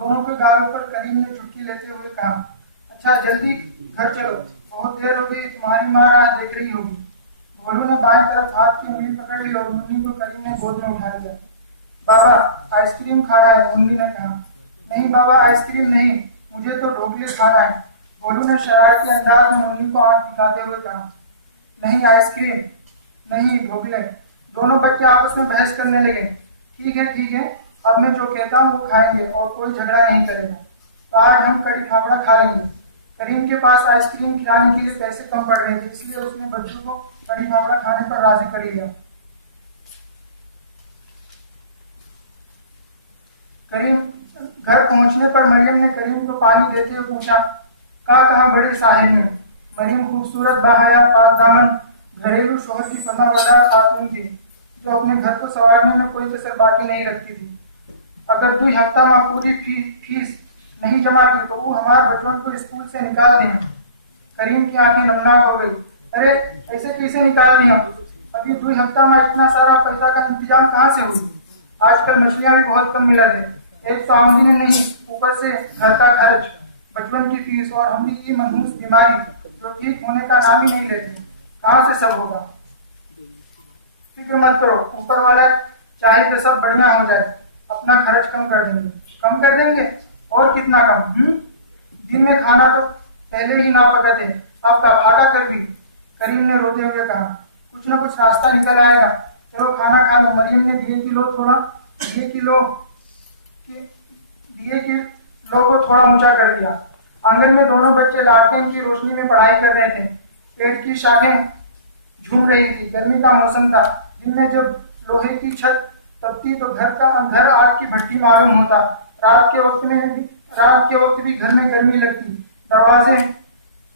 दोनों के गालों पर करीम ने चुटकी लेते हुए कहा, अच्छा जल्दी घर चलो, बहुत देर हो गई, तुम्हारी माँ राह देख रही होगी। भोलू ने बाएं तरफ हाथ की उंगली पकड़ ली और मुन्नी को करीम ने गोद में उठा लिया। बाबा, आइसक्रीम खाना है, मुन्नी ने कहा। नहीं बाबा, आइसक्रीम नहीं, मुझे तो ढोकले खाना है, भोलू ने शरारती अंदाज में मुन्नी को आंख दिखाते हुए कहा। नहीं आइसक्रीम नहीं, ढोकले। दोनों बच्चे आपस में बहस करने लगे। ठीक है, अब मैं जो कहता हूँ वो खाएंगे और कोई झगड़ा नहीं करेगा। तो आज हम कड़ी फाफड़ा खा लेंगे। करीम के पास आइसक्रीम खिलाने के लिए पैसे कम पड़ रहे थे, इसलिए उसने बच्चों को कड़ी फाफड़ा खाने पर राजी कर लिया। करीम घर पहुंचने पर मरियम ने करीम को पानी देते हुए पूछा, कहा बड़े साहिब ने। मरियम खूबसूरत बाहया पाक दामन घरेलू शोहर की फर्माबरदार खातून थी, जो अपने घर को संवारने में कोई कसर बाकी नहीं रखती थी। अगर 2 हफ्ता में पूरी फीस नहीं जमा की तो वो हमारे बच्चों को स्कूल से निकाल देना। करीम की आंखें नमनाक हो गई। अरे ऐसे कैसे निकाल दिया? अभी 2 हफ्ता में इतना सारा पैसा का इंतजाम कहाँ से हुई? आजकल मछलियां भी बहुत कम मिला थे, एक तो आमदनी नहीं, ऊपर से घर का खर्च, बचपन की फीस और हमारी ये मनहूस बीमारी। जो ठीक होने का नाम ही नहीं लेते। कहाँ से सब होगा? फिक्र मत करो, ऊपर वाला चाहे तो सब बढ़िया हो जाए। अपना खर्च कम कर देंगे। कम कर देंगे? और कितना कम? दिन में खाना तो पहले ही ना पकाते, अब का भागा कर भी। करीम ने रोते हुए कहा, कुछ ना कुछ रास्ता निकल आएगा, चलो खाना खा लो। मरियम ने दिए की लो को थोड़ा ऊंचा कर दिया। आंगन में दोनों बच्चे लालटेन की रोशनी में पढ़ाई कर रहे थे। पेड़ की शाखें झूम रही थी। गर्मी का मौसम था। दिन में जब लोहे की छत तपती तो घर आग की भट्टी मालूम होता। रात के वक्त भी घर में गर्मी लगती। दरवाजे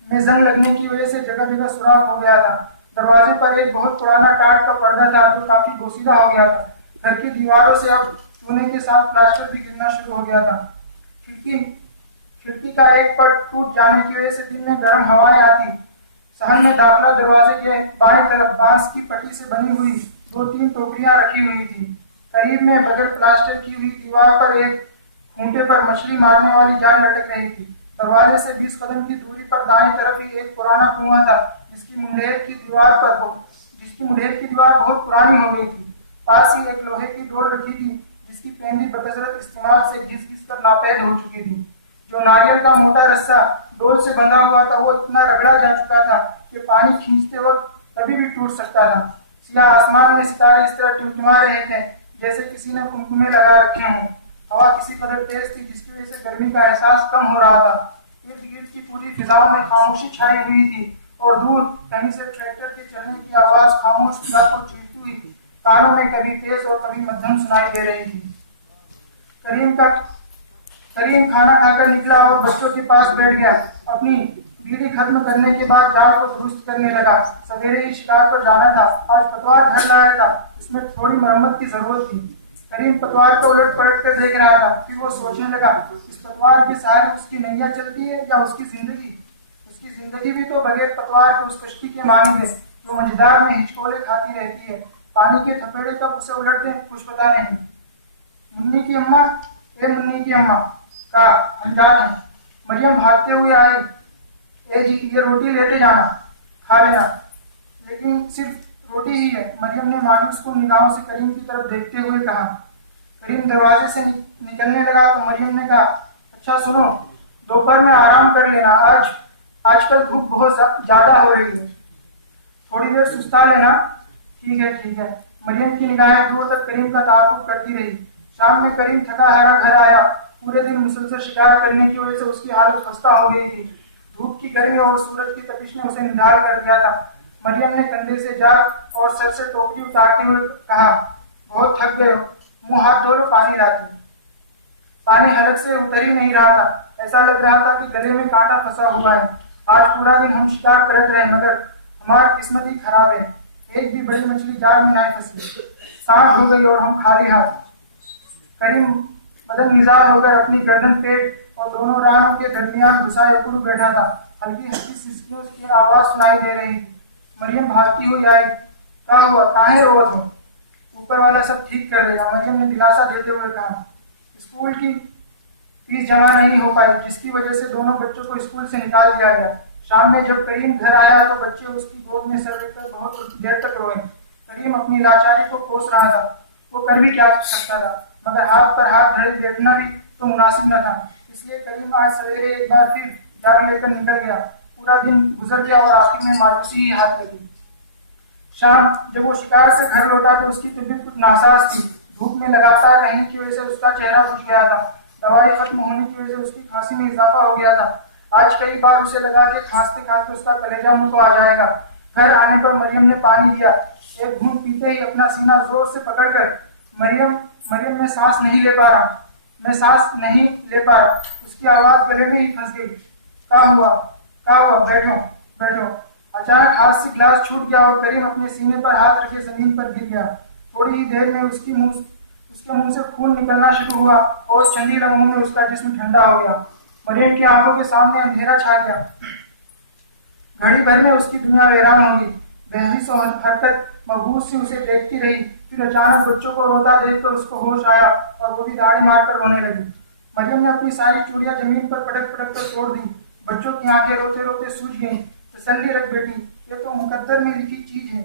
में जंग लगने की वजह से जगह जगह सुराख हो गया था। दरवाजे पर एक बहुत पुराना टाट का पर्दा था जो काफी बोसीदा हो गया था। घर की दीवारों से अब चूने के साथ प्लास्टर भी गिरना शुरू हो गया था। खिड़की का एक पट टूट जाने की वजह से दिन में गर्म हवाएं आती। सहन में दाखिला दरवाजे के बाएं तरफ बांस की पट्टी से बनी हुई 2-3 टोकरियां रखी हुई थी। करीब में बगैर प्लास्टर की हुई दीवार पर एक खूंटे पर मछली मारने वाली जाल लटक रही थी। दरवाजे से 20 कदम की दूरी पर दाएं तरफ ही एक पुराना कुआं था जिसकी मुंडेर की दीवार बहुत पुरानी हो गई थी। पास ही एक लोहे की डोर रखी थी जिसकी पेंदी बकसरत इस्तेमाल से घिस कर नापैद हो चुकी थी। जो नारियल का मोटा रस्सा डोल से बंधा हुआ था वो इतना रगड़ा जा चुका था कि पानी खींचते वक्त कभी भी टूट सकता था। सिया आसमान में सितारे इस तरह टिमटिमा रहे थे जैसे किसी ने कुमकुमे लगा रखे हों। हवा किसी कदर तेज थी जिसकी वजह से गर्मी का एहसास कम हो रहा था। इर्द गिर्द की पूरी फिजाओं में खामोशी छाई हुई थी और दूर कहीं से ट्रैक्टर के चलने की आवाज खामोश फिजा को छींटती हुई कारों में कभी तेज और कभी मध्यम सुनाई दे रही थी। करीम खाना खाकर निकला और बच्चों के पास बैठ गया। अपनी बीड़ी खत्म करने के बाद जाल को दुरुस्त करने लगा। सवेरे ही शिकार पर जाना था। आज पतवार घर लाया था, इसमें थोड़ी मरम्मत की जरूरत थी। करीम पतवार को उलट पलट कर देख रहा था। फिर वो सोचने लगा, इस पतवार के सहारे उसकी नैया चलती है या उसकी जिंदगी भी तो बगैर पतवार के उस कश्ती के मालिक है जो मझदार में हिचकोले खाती रहती है। पानी के थपेड़े कब उसे उलट दें कुछ पता नहीं। मुन्नी की अम्मा का अंदाज है। मरियम भागते हुए आई। ए जी, ये रोटी लेते जाना, खा लेना, लेकिन सिर्फ रोटी ही है। मरियम ने मायूस को निगाहों से करीम की तरफ देखते हुए कहा। करीम दरवाजे से निकलने लगा तो मरियम ने कहा, अच्छा सुनो, दोपहर में आराम कर लेना, आजकल धूप बहुत ज्यादा हो रही है, थोड़ी देर सुस्ता लेना। ठीक है। मरियम की निगाहें दूर तक करीम का ताक़ुब करती रही। शाम में करीम थका हारा घर आया। पूरे दिन मुसलसल शिकार करने की वजह से उसकी हालत खस्ता हो गई थी। धूप की गर्मी और सूरज की तपिश ने उसे निढाल कर दिया था। मरियम ने कंधे से जा और सर से टोकरी उतारते हुए कहा, बहुत थक गए हो, मुंह हाथ धो लो, पानी लाती। पानी हलक से उतर ही नहीं रहा था। ऐसा लग रहा था कि गले में कांटा फंसा हुआ है। आज पूरा दिन हम शिकार करते रहे मगर हमारी किस्मत ही खराब है। एक भी बड़ी मछली जाल में नहीं फंसी। सांस हो गई और हम खाली हाथ। करीम बदन निजाल होकर अपनी गर्दन पेट और दोनों राहों के दरमियान घुसाए उकड़ बैठा था। हल्की सिसकियों की आवाज सुनाई दे रही थी। मरियम भागती हुई आई। क्या हुआ, काहे रोवत हो? ऊपर वाला सब ठीक कर देगा, मरियम ने दिलासा देते हुए कहा। स्कूल की फीस जमा नहीं हो पाई जिसकी वजह से दोनों बच्चों को स्कूल से निकाल दिया गया। शाम में जब करीम घर आया तो बच्चे उसकी गोद में सर रखकर बहुत देर तक रोए। करीम अपनी लाचारी को कोस रहा था। वो कर भी क्या सकता था, मगर हाथ पर हाथ धरे बैठना भी तो मुनासिब न था। इसलिए करीम आज सवेरे एक बार फिर जाल लेकर निकल गया। पूरा दिन गुजर गया और आखिर में मायूसी ही हाथ लगी। शाम जब वो शिकार से घर लौटा तो उसकी तबीयत कुछ नासाज थी। धूप में लगातार रहने की वजह से उसका चेहरा बुझ गया था। दवाई खत्म होने की वजह से उसकी खांसी में इजाफा हो गया था। आज कई बार उसे लगा कि खांसते खांसते उसका कलेजा मुंह को आ जाएगा। घर आने पर मरियम ने पानी दिया। एक घूंट पीते ही अपना सीना जोर से पकड़कर मरियम मैं सांस नहीं ले पा रहा। उसकी आवाज गले में ही फंस गई। क्या हुआ, बैठो। अचानक हाथ से गिलास छूट गया और करीम अपने सीने पर हाथ रखे जमीन पर गिर गया। थोड़ी ही देर में उसके मुंह से खून निकलना शुरू हुआ और चंदी लम्हों में उसका जिस्म ठंडा हो गया। मरियम की आंखों के सामने अंधेरा छा गया। घड़ी भर में उसकी दुनिया वीरान हो गई। बेहिस और हरकत मबूस से उसे देखती रही। फिर अचानक बच्चों को रोता देखकर उसको होश आया और वो भी दाढ़ी मारकर रोने लगी। मरियम ने अपनी सारी चूड़ियां जमीन पर पटक कर तोड़ दी। बच्चों की आंखें रोते रोते सूज गईं। तसल्ली रख बेटी, ये तो मुकद्दर में लिखी चीज है,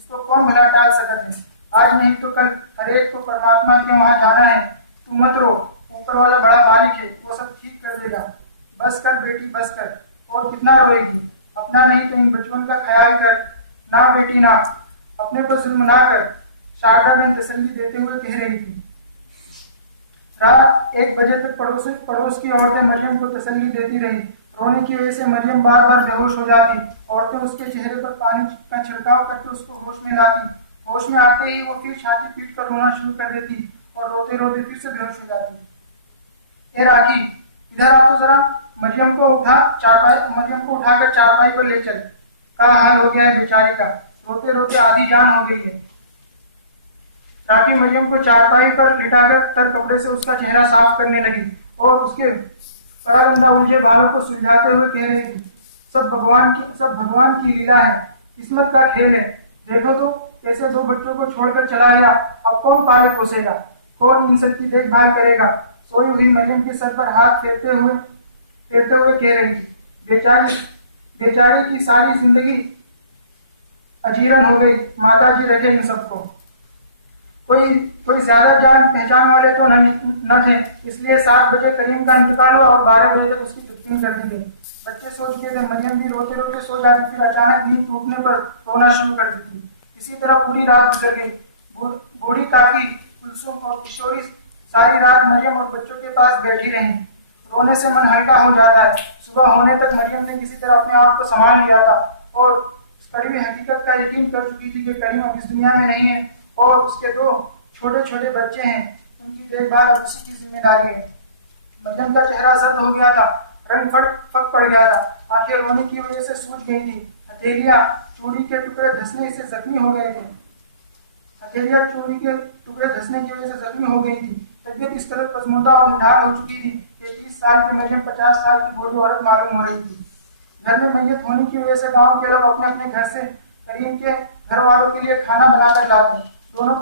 इसको कौन भला टाल सकते है। आज नहीं तो कल हर एक को परमात्मा के वहां जाना है। तू मत रो, ऊपर वाला बड़ा मालिक है, वो सब ठीक कर देगा। बस कर बेटी बस कर, और कितना रोएगी। अपना नहीं तो इन बचपन का ख्याल कर। ना बेटी ना, अपने को जुल्म ना कर, शारदा ने तसल्ली देते हुए कह रही थी। रात 1 बजे तक पड़ोस की औरतें मरियम को तसल्ली देती रही। रोने की वजह से मरियम बार बार बेहोश हो जाती। औरतें उसके चेहरे पर पानी का छिड़काव करके उसको होश में लाती। होश में आते ही वो फिर छाती पीट कर रोना शुरू कर देती और रोते रोते फिर से बेहोश हो जाती। ए राखी, इधर आ तो जरा, मरियम को उठाकर चारपाई पर ले चल। का हाल हो गया है बेचारी का, रोते रोते आधी जान हो गई है। राखी मरियम को चारपाई पर लिटाकर तर कपड़े से उसका चेहरा साफ करने लगी और उसके परागंदा उलझे बालों को सुलझाते हुए कह रही थी, सब भगवान की लीला है, किस्मत का खेल है। देखो तो कैसे 2 बच्चों को छोड़कर चला गया। अब कौन पाले पोसेगा, कौन इन सब की देखभाल करेगा। सोई हुई मरियम के सर पर हाथ फेरते हुए कह रही थी, बेचारी की सारी जिंदगी अजीरन हो गई। माता जी रखे इन सबको। कोई ज्यादा जान पहचान वाले तो न थे, इसलिए 7 बजे करीम का इंतकाल हुआ और 12 बजे तक उसकी दफन कर दी गई। बच्चे सो चुके थे, मरियम भी रोते रोते सो जाती, फिर अचानक नींद टूटने पर रोना शुरू कर देती। इसी तरह पूरी रात गुजर गई। बूढ़ी काकी, कुलसुम और किशोरी सारी रात मरियम और बच्चों के पास बैठी रही। रोने से मन हल्का हो जाता है। सुबह होने तक मरियम ने किसी तरह अपने आप को संभाल लिया था और कड़वी हकीकत का यकीन कर चुकी थी कि करीम अब इस दुनिया में नहीं है और उसके 2 छोटे छोटे बच्चे हैं, उनकी देखभाल अब उसी की जिम्मेदारी है। मरियम का चेहरा जर्द हो गया था, रंग फक पड़ गया था, आंखें रोने की वजह से सूज गई थी। हथेलियां चूड़ी के टुकड़े धंसने से जख्मी हो गए थे। तबीयत इस तरह पसमोदा और निढाल हो चुकी थी कि 30 साल की मरियम 50 साल की बूढ़ी औरत मालूम हो रही थी। घर में मैयत होने की वजह से गांव के लोग अपने अपने घर से करीम के घर वालों के लिए खाना बनाकर लाते। दोनों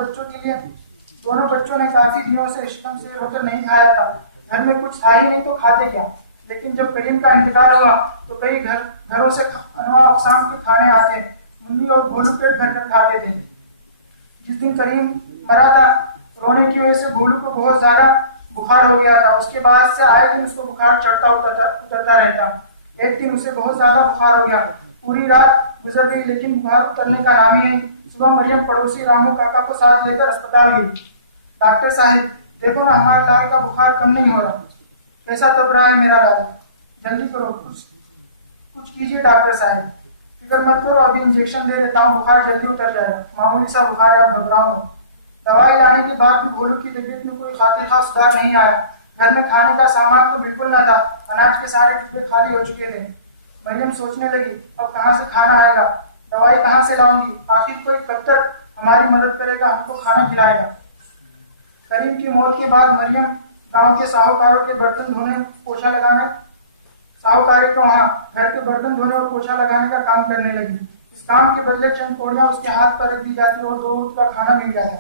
बच्चों ने काफी दिनों से रिश्तम से होकर नहीं खाया था। घर में कुछ था ही नहीं तो खाते क्या। लेकिन जब करीम का इंतकाल हुआ तो कई घरों से अनवा अक़साम के खाने आते। मुन्नी और भोलू पेट भरकर खाते थे। जिस दिन करीम मरा था, रोने की वजह से भोलू को बहुत ज्यादा बुखार हो गया था। उसके बाद से आए दिन उसको बुखार चढ़ता उतरता रहता। एक दिन उसे बहुत ज्यादा बुखार हो गया। पूरी रात गुजर गई लेकिन बुखार उतरने का नाम ही नहीं। सुबह मरियम पड़ोसी रामू काका को साथ लेकर अस्पताल गई। डॉक्टर साहब, देखो ना, हमारे लाल का बुखार कम नहीं हो रहा, कैसा तप रहा है मेरा लाल, जल्दी करो, कुछ कीजिए डॉक्टर साहब। फिक्र मत करो, अभी इंजेक्शन दे देता हूँ, बुखार जल्दी उतर जाएगा। मामूली सा बुखार है, आप घबराओ। दवाई लाने के बाद भी भोलू की तबीयत में कोई खातिर सुधार नहीं आया। घर में खाने का सामान तो बिल्कुल न था, अनाज के सारे डिब्बे खाली हो चुके थे। मरियम सोचने लगी, अब कहाँ से खाना आएगा, दवाई कहाँ से लाऊंगी, आखिर कोई कब तक हमारी मदद करेगा, हमको खाना खिलाएगा। करीम की मौत के बाद मरियम गांव के साहूकारों के बर्तन धोने पोछा लगाने साहूकारी को वहाँ घर के बर्तन धोने और पोछा लगाने का काम करने लगी। इस काम के बदले चंद कौड़ियां उसके हाथ पर रख दी जाती और 2 वक्त का खाना मिल जाता।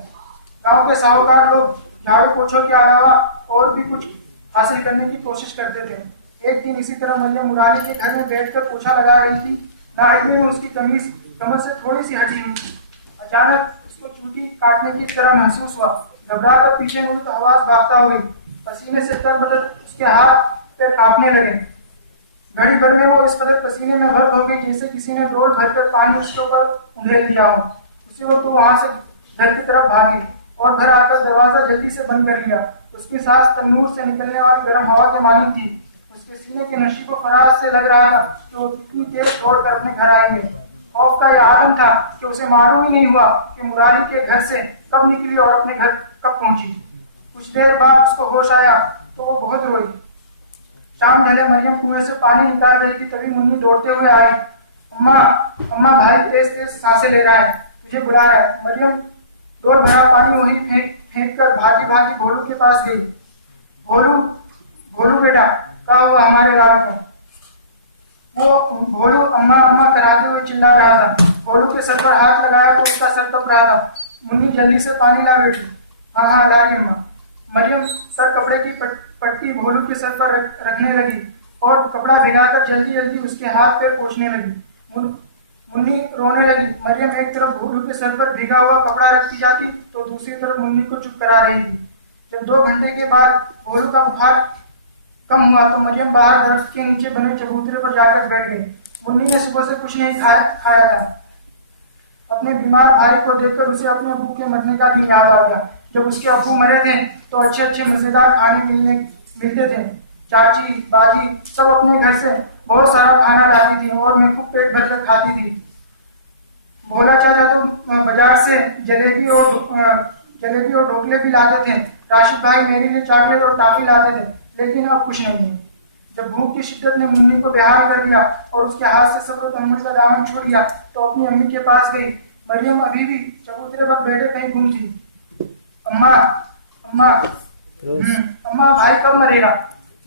गांव के साहूकार लोग झाड़ू पोछों के अलावा और भी कुछ हासिल करने की कोशिश करते थे। एक दिन इसी तरह मरियम मुरारी के घर में बैठकर पोछा लगा रही थी। नाइट में उसकी कमीज कमर से थोड़ी सी हटी हुई थी। अचानक उसको चूटी काटने की तरह महसूस हुआ। घबरा कर पीछे मुड़ी तो आवाज भागता हुई। पसीने से तरबतर उसके हाथ पैर कांपने लगे। घड़ी भर में वो इस कदर पसीने में गर्क हो गई जैसे किसी ने डोल भरकर पानी उसके ऊपर उंडेल दिया हो। उसी वक्त वो वहां से घर की तरफ भागी और घर आकर दरवाजा जल्दी से बंद कर लिया। उसकी सांस तन्नूर से निकलने वाली गर्म हवा के मानी थी। उसके सीने के नशीबो फराज से लग रहा था कि वो कितनी देर छोड़कर अपने घर आएंगे। खौफ का यह आलम था कि उसे मालूम ही नहीं हुआ कि मुरारी के घर से कब निकली और अपने घर कब पहुंची। कुछ देर बाद उसको होश आया तो वो बहुत रोई। शाम ढले मरियम कुएं से पानी निकाल रही थी, तभी मुन्नी दौड़ते हुए आई। अम्मा भाई तेज तेज सांसें ले रहा है, मुझे बुला रहा है। मरियम डोल भरा पानी वही फेंक कर भागी भागी भोलू के पास गई। भोलू बेटा, क्या हुआ हमारे लाल को? वो भोलू अम्मा अम्मा कराते हुए चिल्ला रहा था। भोलू के सर पर हाथ लगाया तो उसका सर तप रहा था। मुन्नी जल्दी से पानी ला बेटी। हाँ ला रही अम्मा। मरियम सर कपड़े की पट्टी भोलू के सर पर रखने लगी और कपड़ा भिगाकर जल्दी जल्दी उसके हाथ पैर पोंछने लगी। मुन्नी रोने लगी। मरियम एक तरफ भोलू के सर पर भीगा हुआ कपड़ा रखती जाती तो दूसरी तरफ मुन्नी को चुप करा रही थी। जब 2 घंटे के बाद भोलू का बुखार कम हुआ तो मरियम बाहर दरख्त के नीचे बने चबूतरे पर जाकर बैठ गई। मुन्नी ने सुबह से कुछ नहीं खाया था। अपने बीमार भाई को देखकर उसे अपने अब्बू के मरने का दिन याद आ गया। जब उसके अब्बू मरे थे तो अच्छे अच्छे मजेदार खाने मिलते थे। चाची बाजी सब अपने घर से बहुत सारा खाना लाती थी और मैं खूब पेट भरकर खाती थी। भोला चाचा तो बाजार से जलेबी और ढोकले भी लाते थे। राशिद भाई मेरे लिए चॉकलेट और टॉफी लाते थे, लेकिन अब कुछ नहीं है। जब भूख की शिद्दत ने मुन्नी को बेहाल कर दिया और उसके हाथ से सब्र तहम्मुल का दामन छूट गया तो अपनी अम्मी के पास गई। मरियम अभी भी चबूतरे पर बैठे कहीं गुम थी। अम्मा अम्मा अम्मा भाई कब मरेगा?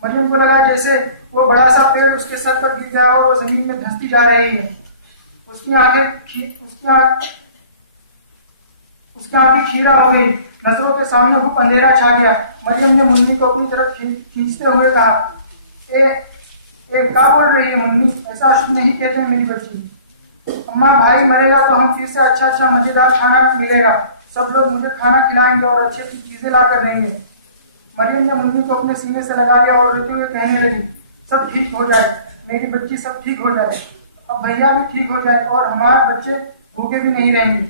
मरियम को लगा जैसे वो बड़ा सा पेड़ उसके सर पर गिर गया और वो जमीन में धंसती जा रही है। उसकी आंखें खीरा हो गई। नजरों के सामने खूब अंधेरा छा गया। मरियम ने मुन्नी को अपनी तरफ खींचते हुए कहा, क्या बोल रही है मुन्नी? ऐसा नहीं कहते मेरी बच्ची। अम्मा भाई मरेगा तो हम फिर से अच्छा मजेदार खाना मिलेगा। सब लोग मुझे खाना खिलाएंगे और अच्छी अच्छी चीजें ला कर देंगे। मरियम ने मुन्नी को अपने सीने से लगा लिया और रोते हुए कहने लगी, सब ठीक हो जाए मेरी बच्ची, सब ठीक हो जाए। अब भैया भी ठीक हो जाए और हमारे बच्चे भूखे भी नहीं रहेंगे।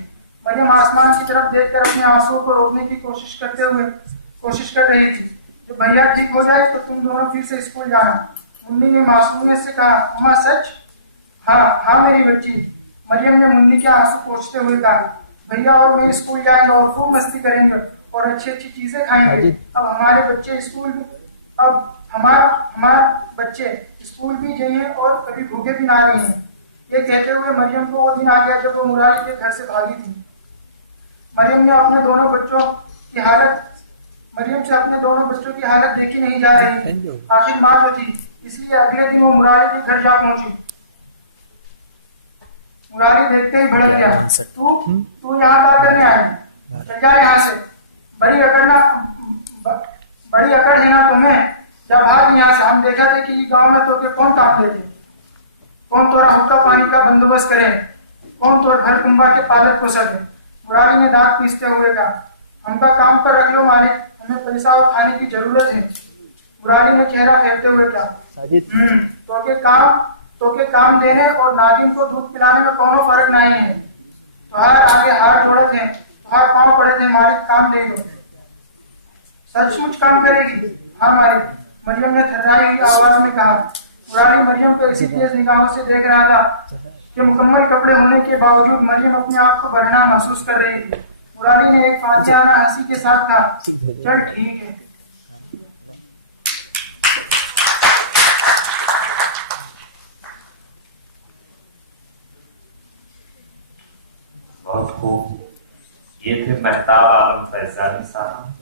मरियम आसमान की तरफ देखकर अपने आंसुओं को रोकने की कोशिश कर रही थी। तो भैया ठीक हो जाए तो तुम दोनों फिर से स्कूल जाना। मुन्नी ने मासूमियत से कहा, अम्मा सच? हाँ मेरी बच्ची। मरियम ने मुन्नी के आंसू पोंछते हुए कहा, भैया और मैं स्कूल जाएंगे और खूब मस्ती करेंगे और अच्छी अच्छी चीजें खाएंगे। अब हमारे बच्चे स्कूल भी जाइए और कभी भूखे भी ना रहें। ये कहते हुए मरियम को वो दिन आ गया जब वो मुरारी के घर से भागी थी। मरियम से अपने दोनों बच्चों की हालत देखी नहीं जा रही। आखिर माँ तो थी, इसलिए अगले दिन वो मुरारी के घर जा पहुंची। मुरारी देखते ही भड़क गया, तू यहाँ क्या करने आई? चल जा यहाँ से। बड़ी अकड़ है ना तुम्हें? जब भाग यहाँ से। हम देखा थे कि गांव में तो के कौन काम देते, कौन तोरा हुक्का पानी का बंदोबस्त करे, कौन तोर घर कुंभा के पालक को सके। मुरारी ने दांत पीसते हुए कहा, हमका काम पर रख लो मालिक, हमें पैसा और खाने की जरूरत है। मुरारी ने चेहरा फेरते हुए कहा, तो के काम देने और नागिन को दूध पिलाने में कोनो फर्क नहीं है। तुम्हारे आगे हाथ जोड़े थे, तुम्हारे पाँव पड़े थे मालिक, काम दे दो। सचमुच काम करेगी? हाँ मालिक, मरियम ने थर्राई हुई आवाज में कहा। मुरारी मरियम को इसी तेज निगाहों से देख रहा था कि मुकम्मल कपड़े होने के बावजूद मरियम अपने आप को बढ़ना महसूस कर रही थी। मुरारी ने एक फातिहाना हंसी के साथ कहा, चल ठीक है। बहुत खूब। ये थे मेहताब आलम फैजानी साहब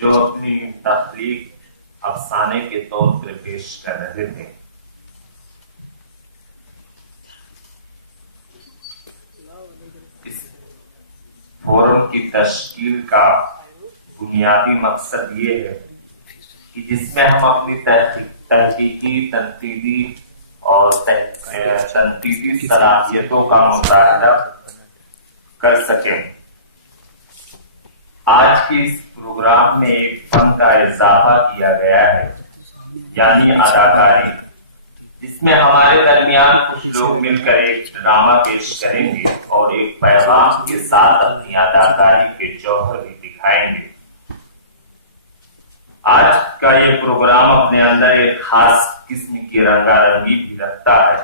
जो अपनी तख्लीक अफसाने के तौर पर पेश कर रहे थे। इस फोरम की तश्कील का बुनियादी मकसद ये है कि जिसमें हम अपनी तहकीकी, तनकीदी और तनकीदी सलाहियतों का मुशाहिदा कर सकें। आज के इस प्रोग्राम में एक फन का इजाफा किया गया है, यानी अदाकारी, जिसमें हमारे दरमियान कुछ लोग मिलकर एक ड्रामा पेश करेंगे और एक पैगाम के साथ अपनी अदाकारी के जौहर भी दिखाएंगे। आज का ये प्रोग्राम अपने अंदर एक खास किस्म की रंगारंगी भी रखता है,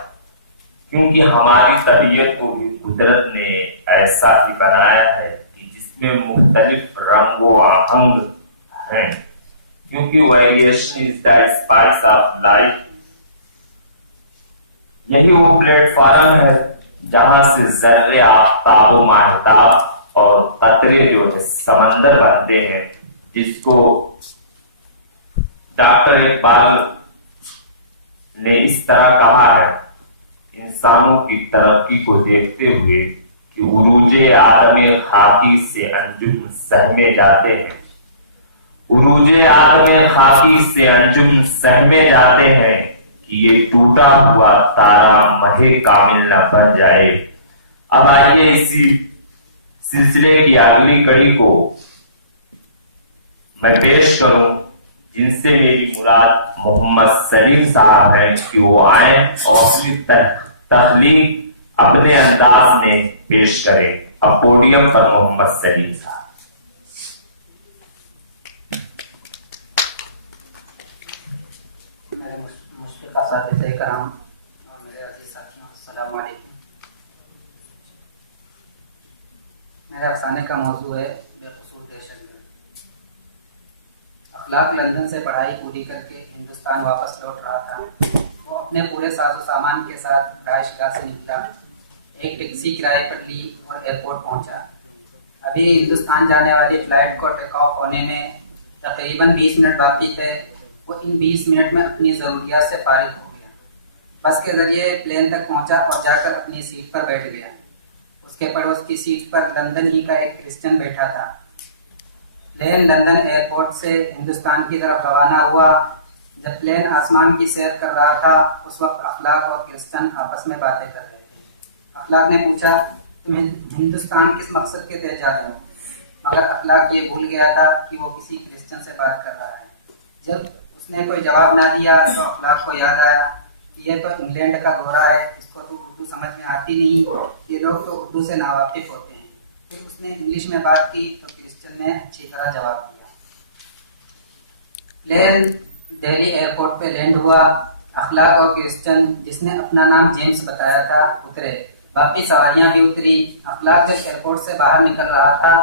क्योंकि हमारी तबीयत को भी कुदरत ने ऐसा ही बनाया है कि जिसमें मुख्तलिफ रंगो आहंग हैं, क्योंकि variation is the spice of life. यही वो प्लेटफॉर्म है जहां से जर्रे आफ्ताब महताब और कतरे जो है समंदर बनते हैं, जिसको डॉक्टर इकबाल ने इस तरह कहा है, इंसानों की तरक्की को देखते हुए कि उरूजे आदम खाकी से अंजुम सहमे जाते हैं, उरूजे आदम खाकी से अंजुम सहमे जाते हैं ये टूटा हुआ तारा महे कामिल न बन जाए। अब आइए इसी सिलसिले की अगली कड़ी को मैं पेश करूं, जिनसे मेरी मुराद मोहम्मद सलीम साहब हैं कि वो आए और अपनी तहलीक अपने अंदाज में पेश करें। अब पोडियम पर मोहम्मद सलीम साहब। साथियों कराम और मेरे अजीज साथियों, अस्सलाम वालेकुम। मेरे अफसाने का मौजू है बेकसूर दहशतगर्द। अखलाक लंदन से पढ़ाई पूरी करके हिंदुस्तान वापस लौट रहा था। वो अपने पूरे साजो सामान के साथ रहायशगाह से निकला, एक टैक्सी किराए पर ली और एयरपोर्ट पहुंचा। अभी हिंदुस्तान जाने वाली फ्लाइट को टेक ऑफ होने में तकरीबन 20 मिनट बाकी थे। वो इन 20 मिनट में अपनी ज़रूरियात से फारिग हो गया। बस के जरिए प्लेन तक पहुंचा और जाकर अपनी सीट पर बैठ गया। उसके पड़ोस की सीट पर लंदन ही का एक क्रिश्चियन बैठा था। प्लेन लंदन एयरपोर्ट से हिंदुस्तान की तरफ रवाना हुआ। जब प्लेन आसमान की सैर कर रहा था, उस वक्त अखलाक और क्रिश्चियन आपस में बातें कर रहे थे। अखलाक ने पूछा, तुम हिंदुस्तान किस मकसद के तहत जा रहे हो? मगर अखलाक ये भूल गया था कि वो किसी क्रिश्चियन से बात कर रहा है। जब उसने कोई जवाब ना दिया तो अखलाक को याद आया कि ये तो इंग्लैंड का गोरा है, इसको तो उर्दू समझ में आती नहीं, ये लोग तो उर्दू से नावाकिफ होते हैं। फिर उसने इंग्लिश में बात की तो क्रिश्चियन ने अच्छी तरह जवाब दिया। प्लेन दिल्ली एयरपोर्ट पे लैंड हुआ। अखलाक और क्रिश्चियन, जिसने अपना नाम जेम्स बताया था, उतरे। बाकी सवारियां भी उतरी। अखलाक जब एयरपोर्ट से बाहर निकल रहा था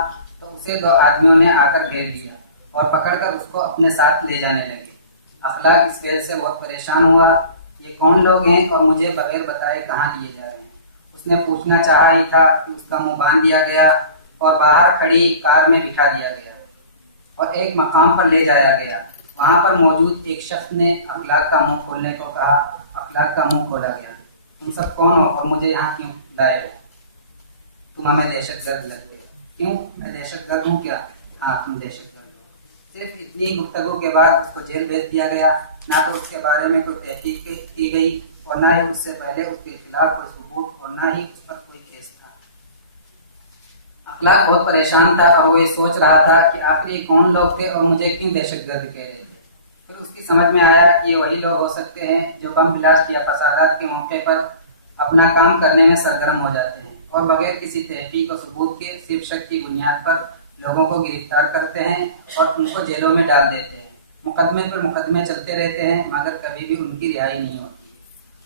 तो उसे 2 आदमियों ने आकर घेर लिया और पकड़कर उसको अपने साथ ले जाने लगे। अखलाक इस फेल से बहुत परेशान हुआ। ये कौन लोग हैं और मुझे बगैर बताए कहाँ लिए जा रहे हैं? उसने पूछना चाहा ही था कि उसका मुंह बांध दिया गया और बाहर खड़ी कार में बिठा दिया गया और एक मकाम पर ले जाया गया। वहां पर मौजूद एक शख्स ने अखलाक का मुंह खोलने को कहा। अखलाक का मुंह खोला गया। तुम सब कौन हो और मुझे यहाँ क्यों लाए हो? तुम हमें दहशतगर्द लगते हो। क्यों? मैं दहशतगर्द हूँ क्या? हाँ, तुम दहशतगर्द। सिर्फ इतनी गुफ्तगू के बाद उसको जेल भेज दिया गया। ना तो उसके बारे में कोई तहकीक की गई और ना ही उससे पहले उसके खिलाफ कोई सबूत और ना ही उस पर कोई केस था। अखलाक बहुत परेशान था और वो ये सोच रहा था कि आखिर ये कौन लोग थे और मुझे क्यों दहशतगर्द कह रहे थे। फिर उसकी समझ में आया कि ये वही लोग हो सकते हैं जो बम ब्लास्ट या फसादात के मौके पर अपना काम करने में सरगर्म हो जाते हैं और बगैर किसी तहकीक और सबूत के सिर्फ शक की बुनियाद पर लोगों को गिरफ्तार करते हैं और उनको जेलों में डाल देते हैं। मुकदमे पर मुकदमे चलते रहते हैं मगर कभी भी उनकी रिहाई नहीं होती।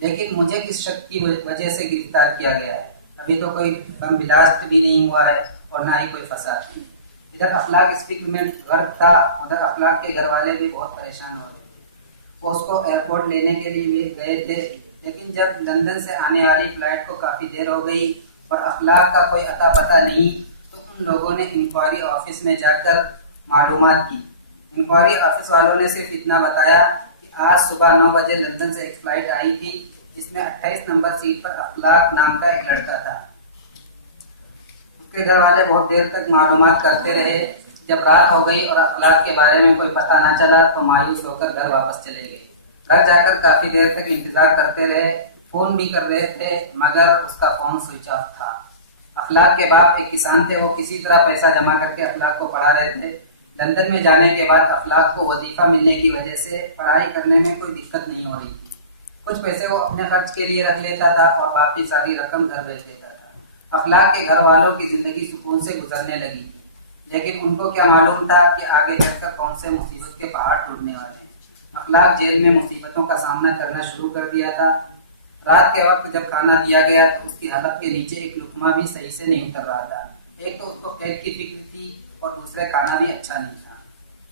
लेकिन मुझे किस शक की वजह से गिरफ्तार किया गया है? अभी तो कोई बम ब्लास्ट भी नहीं हुआ है और ना ही कोई फसाद। इधर अखलाक इस फिक्र में गर्क था, उधर अखलाक के घर वाले भी बहुत परेशान हो रहे थे। वो उसको एयरपोर्ट लेने के लिए गए थे, लेकिन जब लंदन से आने वाली फ्लाइट को काफी देर हो गई और अखलाक का कोई अता पता नहीं, लोगों ने इंक्वायरी ऑफिस में जाकर मालूमात की। इंक्वायरी ऑफिस वालों ने सिर्फ इतना बताया कि आज सुबह 9 बजे लंदन से एक फ्लाइट आई थी जिसमें 28 नंबर सीट पर अखलाक नाम का एक लड़का था। उसके घर वाले बहुत देर तक मालूमात करते रहे। जब रात हो गई और अखलाक के बारे में कोई पता न चला तो मायूस होकर घर वापस चले गए। घर जाकर काफी देर तक इंतजार करते रहे। फोन भी कर रहे थे मगर उसका फोन स्विच ऑफ था। अखलाक के बाप एक किसान थे। वो किसी तरह पैसा जमा करके अखलाक को पढ़ा रहे थे। लंदन में जाने के बाद अखलाक को वजीफा मिलने की वजह से पढ़ाई करने में कोई दिक्कत नहीं हो रही थी। कुछ पैसे वो अपने खर्च के लिए रख लेता था और बाकी सारी रकम घर भेज देता था। अखलाक के घर वालों की जिंदगी सुकून से गुजरने लगी, लेकिन उनको क्या मालूम था कि आगे चलकर कौन से मुसीबत के पहाड़ टूटने वाले हैं। अखलाक जेल में मुसीबतों का सामना करना शुरू कर दिया था। रात के वक्त जब खाना दिया गया तो उसकी हालत के नीचे एक लुकमा भी सही से नहीं उतर रहा था। एक तो उसको पेट की फिक्र थी और दूसरे खाना भी अच्छा नहीं था।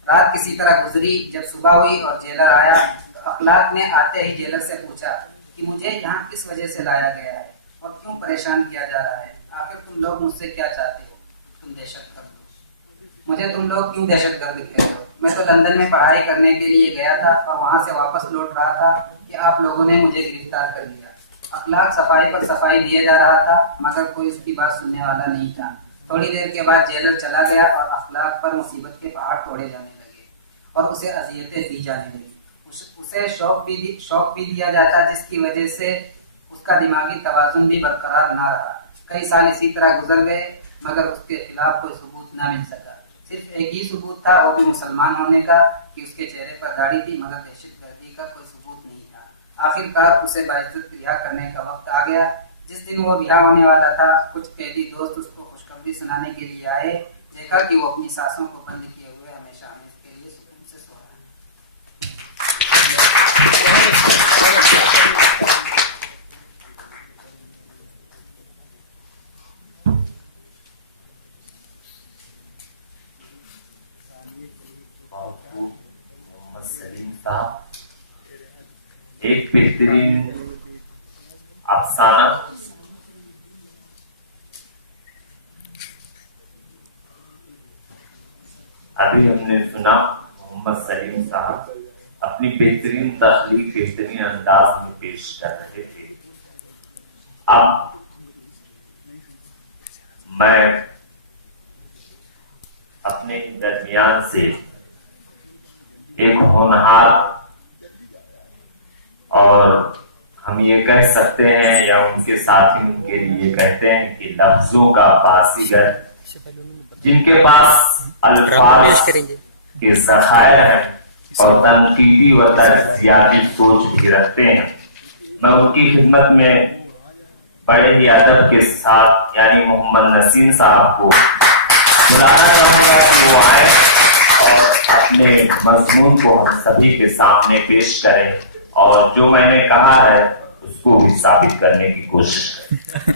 रात किसी तरह गुजरी। जब सुबह हुई और जेलर आया तो अखलाक ने आते ही जेलर से पूछा कि मुझे यहाँ किस वजह से लाया गया है और क्यों परेशान किया जा रहा है? आखिर तुम लोग मुझसे क्या चाहते हो? तुम दहशतगर्द हो। मुझे तुम लोग क्यों दहशतगर्द कह रहे हो? मैं तो लंदन में पढ़ाई करने के लिए गया था और वहां से वापस लौट रहा था कि आप लोगों ने मुझे गिरफ्तार कर लिया। अखलाक सफाई पर सफाई दिए जा रहा था मगर कोई उसकी बात सुनने वाला नहीं था। थोड़ी देर के बाद जेलर चला गया और अखलाक पर मुसीबत के पहाड़ तोड़े जाने लगे और उसे अजियतें दी जाने लगी। उसे शौक भी दिया जाता, जिसकी वजह से उसका दिमागी तवाजुन भी बरकरार ना रहा। कई साल इसी तरह गुजर गए मगर उसके खिलाफ कोई सबूत ना मिल सका। सिर्फ एक ही सबूत था, वो भी मुसलमान होने का, कि उसके चेहरे पर दाढ़ी थी, मगर दहशतगर्दी का कोई सबूत नहीं था। आखिरकार उसे बाइज्जत रिहा करने का वक्त आ गया। जिस दिन वो रिहा होने वाला था, कुछ कैदी दोस्त उसको खुशखबरी सुनाने के लिए आए। देखा कि वो अपनी सांसों को बंद किए हुए हमेशा हमेशा के लिए सुकून से सो रहा है। मोहम्मद सलीम साहब एक बेहतरीन अफसाना अभी हमने सुना। मोहम्मद सलीम साहब अपनी बेहतरीन तख्लीक बेहतरीन अंदाज में पेश कर रहे थे। अब मैं अपने दरमियान से एक होनहार और हम ये कह सकते हैं या उनके साथी उनके लिए कहते हैं कि लफ्जों का बासीगर, जिनके पास अल्फाज के ज़खायर हैं और तनकीदी व तर्जियाती सोच भी रखते हैं, मैं उनकी खिदमत में बड़े ही अदब के साथ यानी मोहम्मद नसीम साहब को बुलाना चाहूंगा कि वो आए और अपने मजमून को हम सभी के सामने पेश करें और जो मैंने कहा है उसको भी साबित करने की कोशिश करें।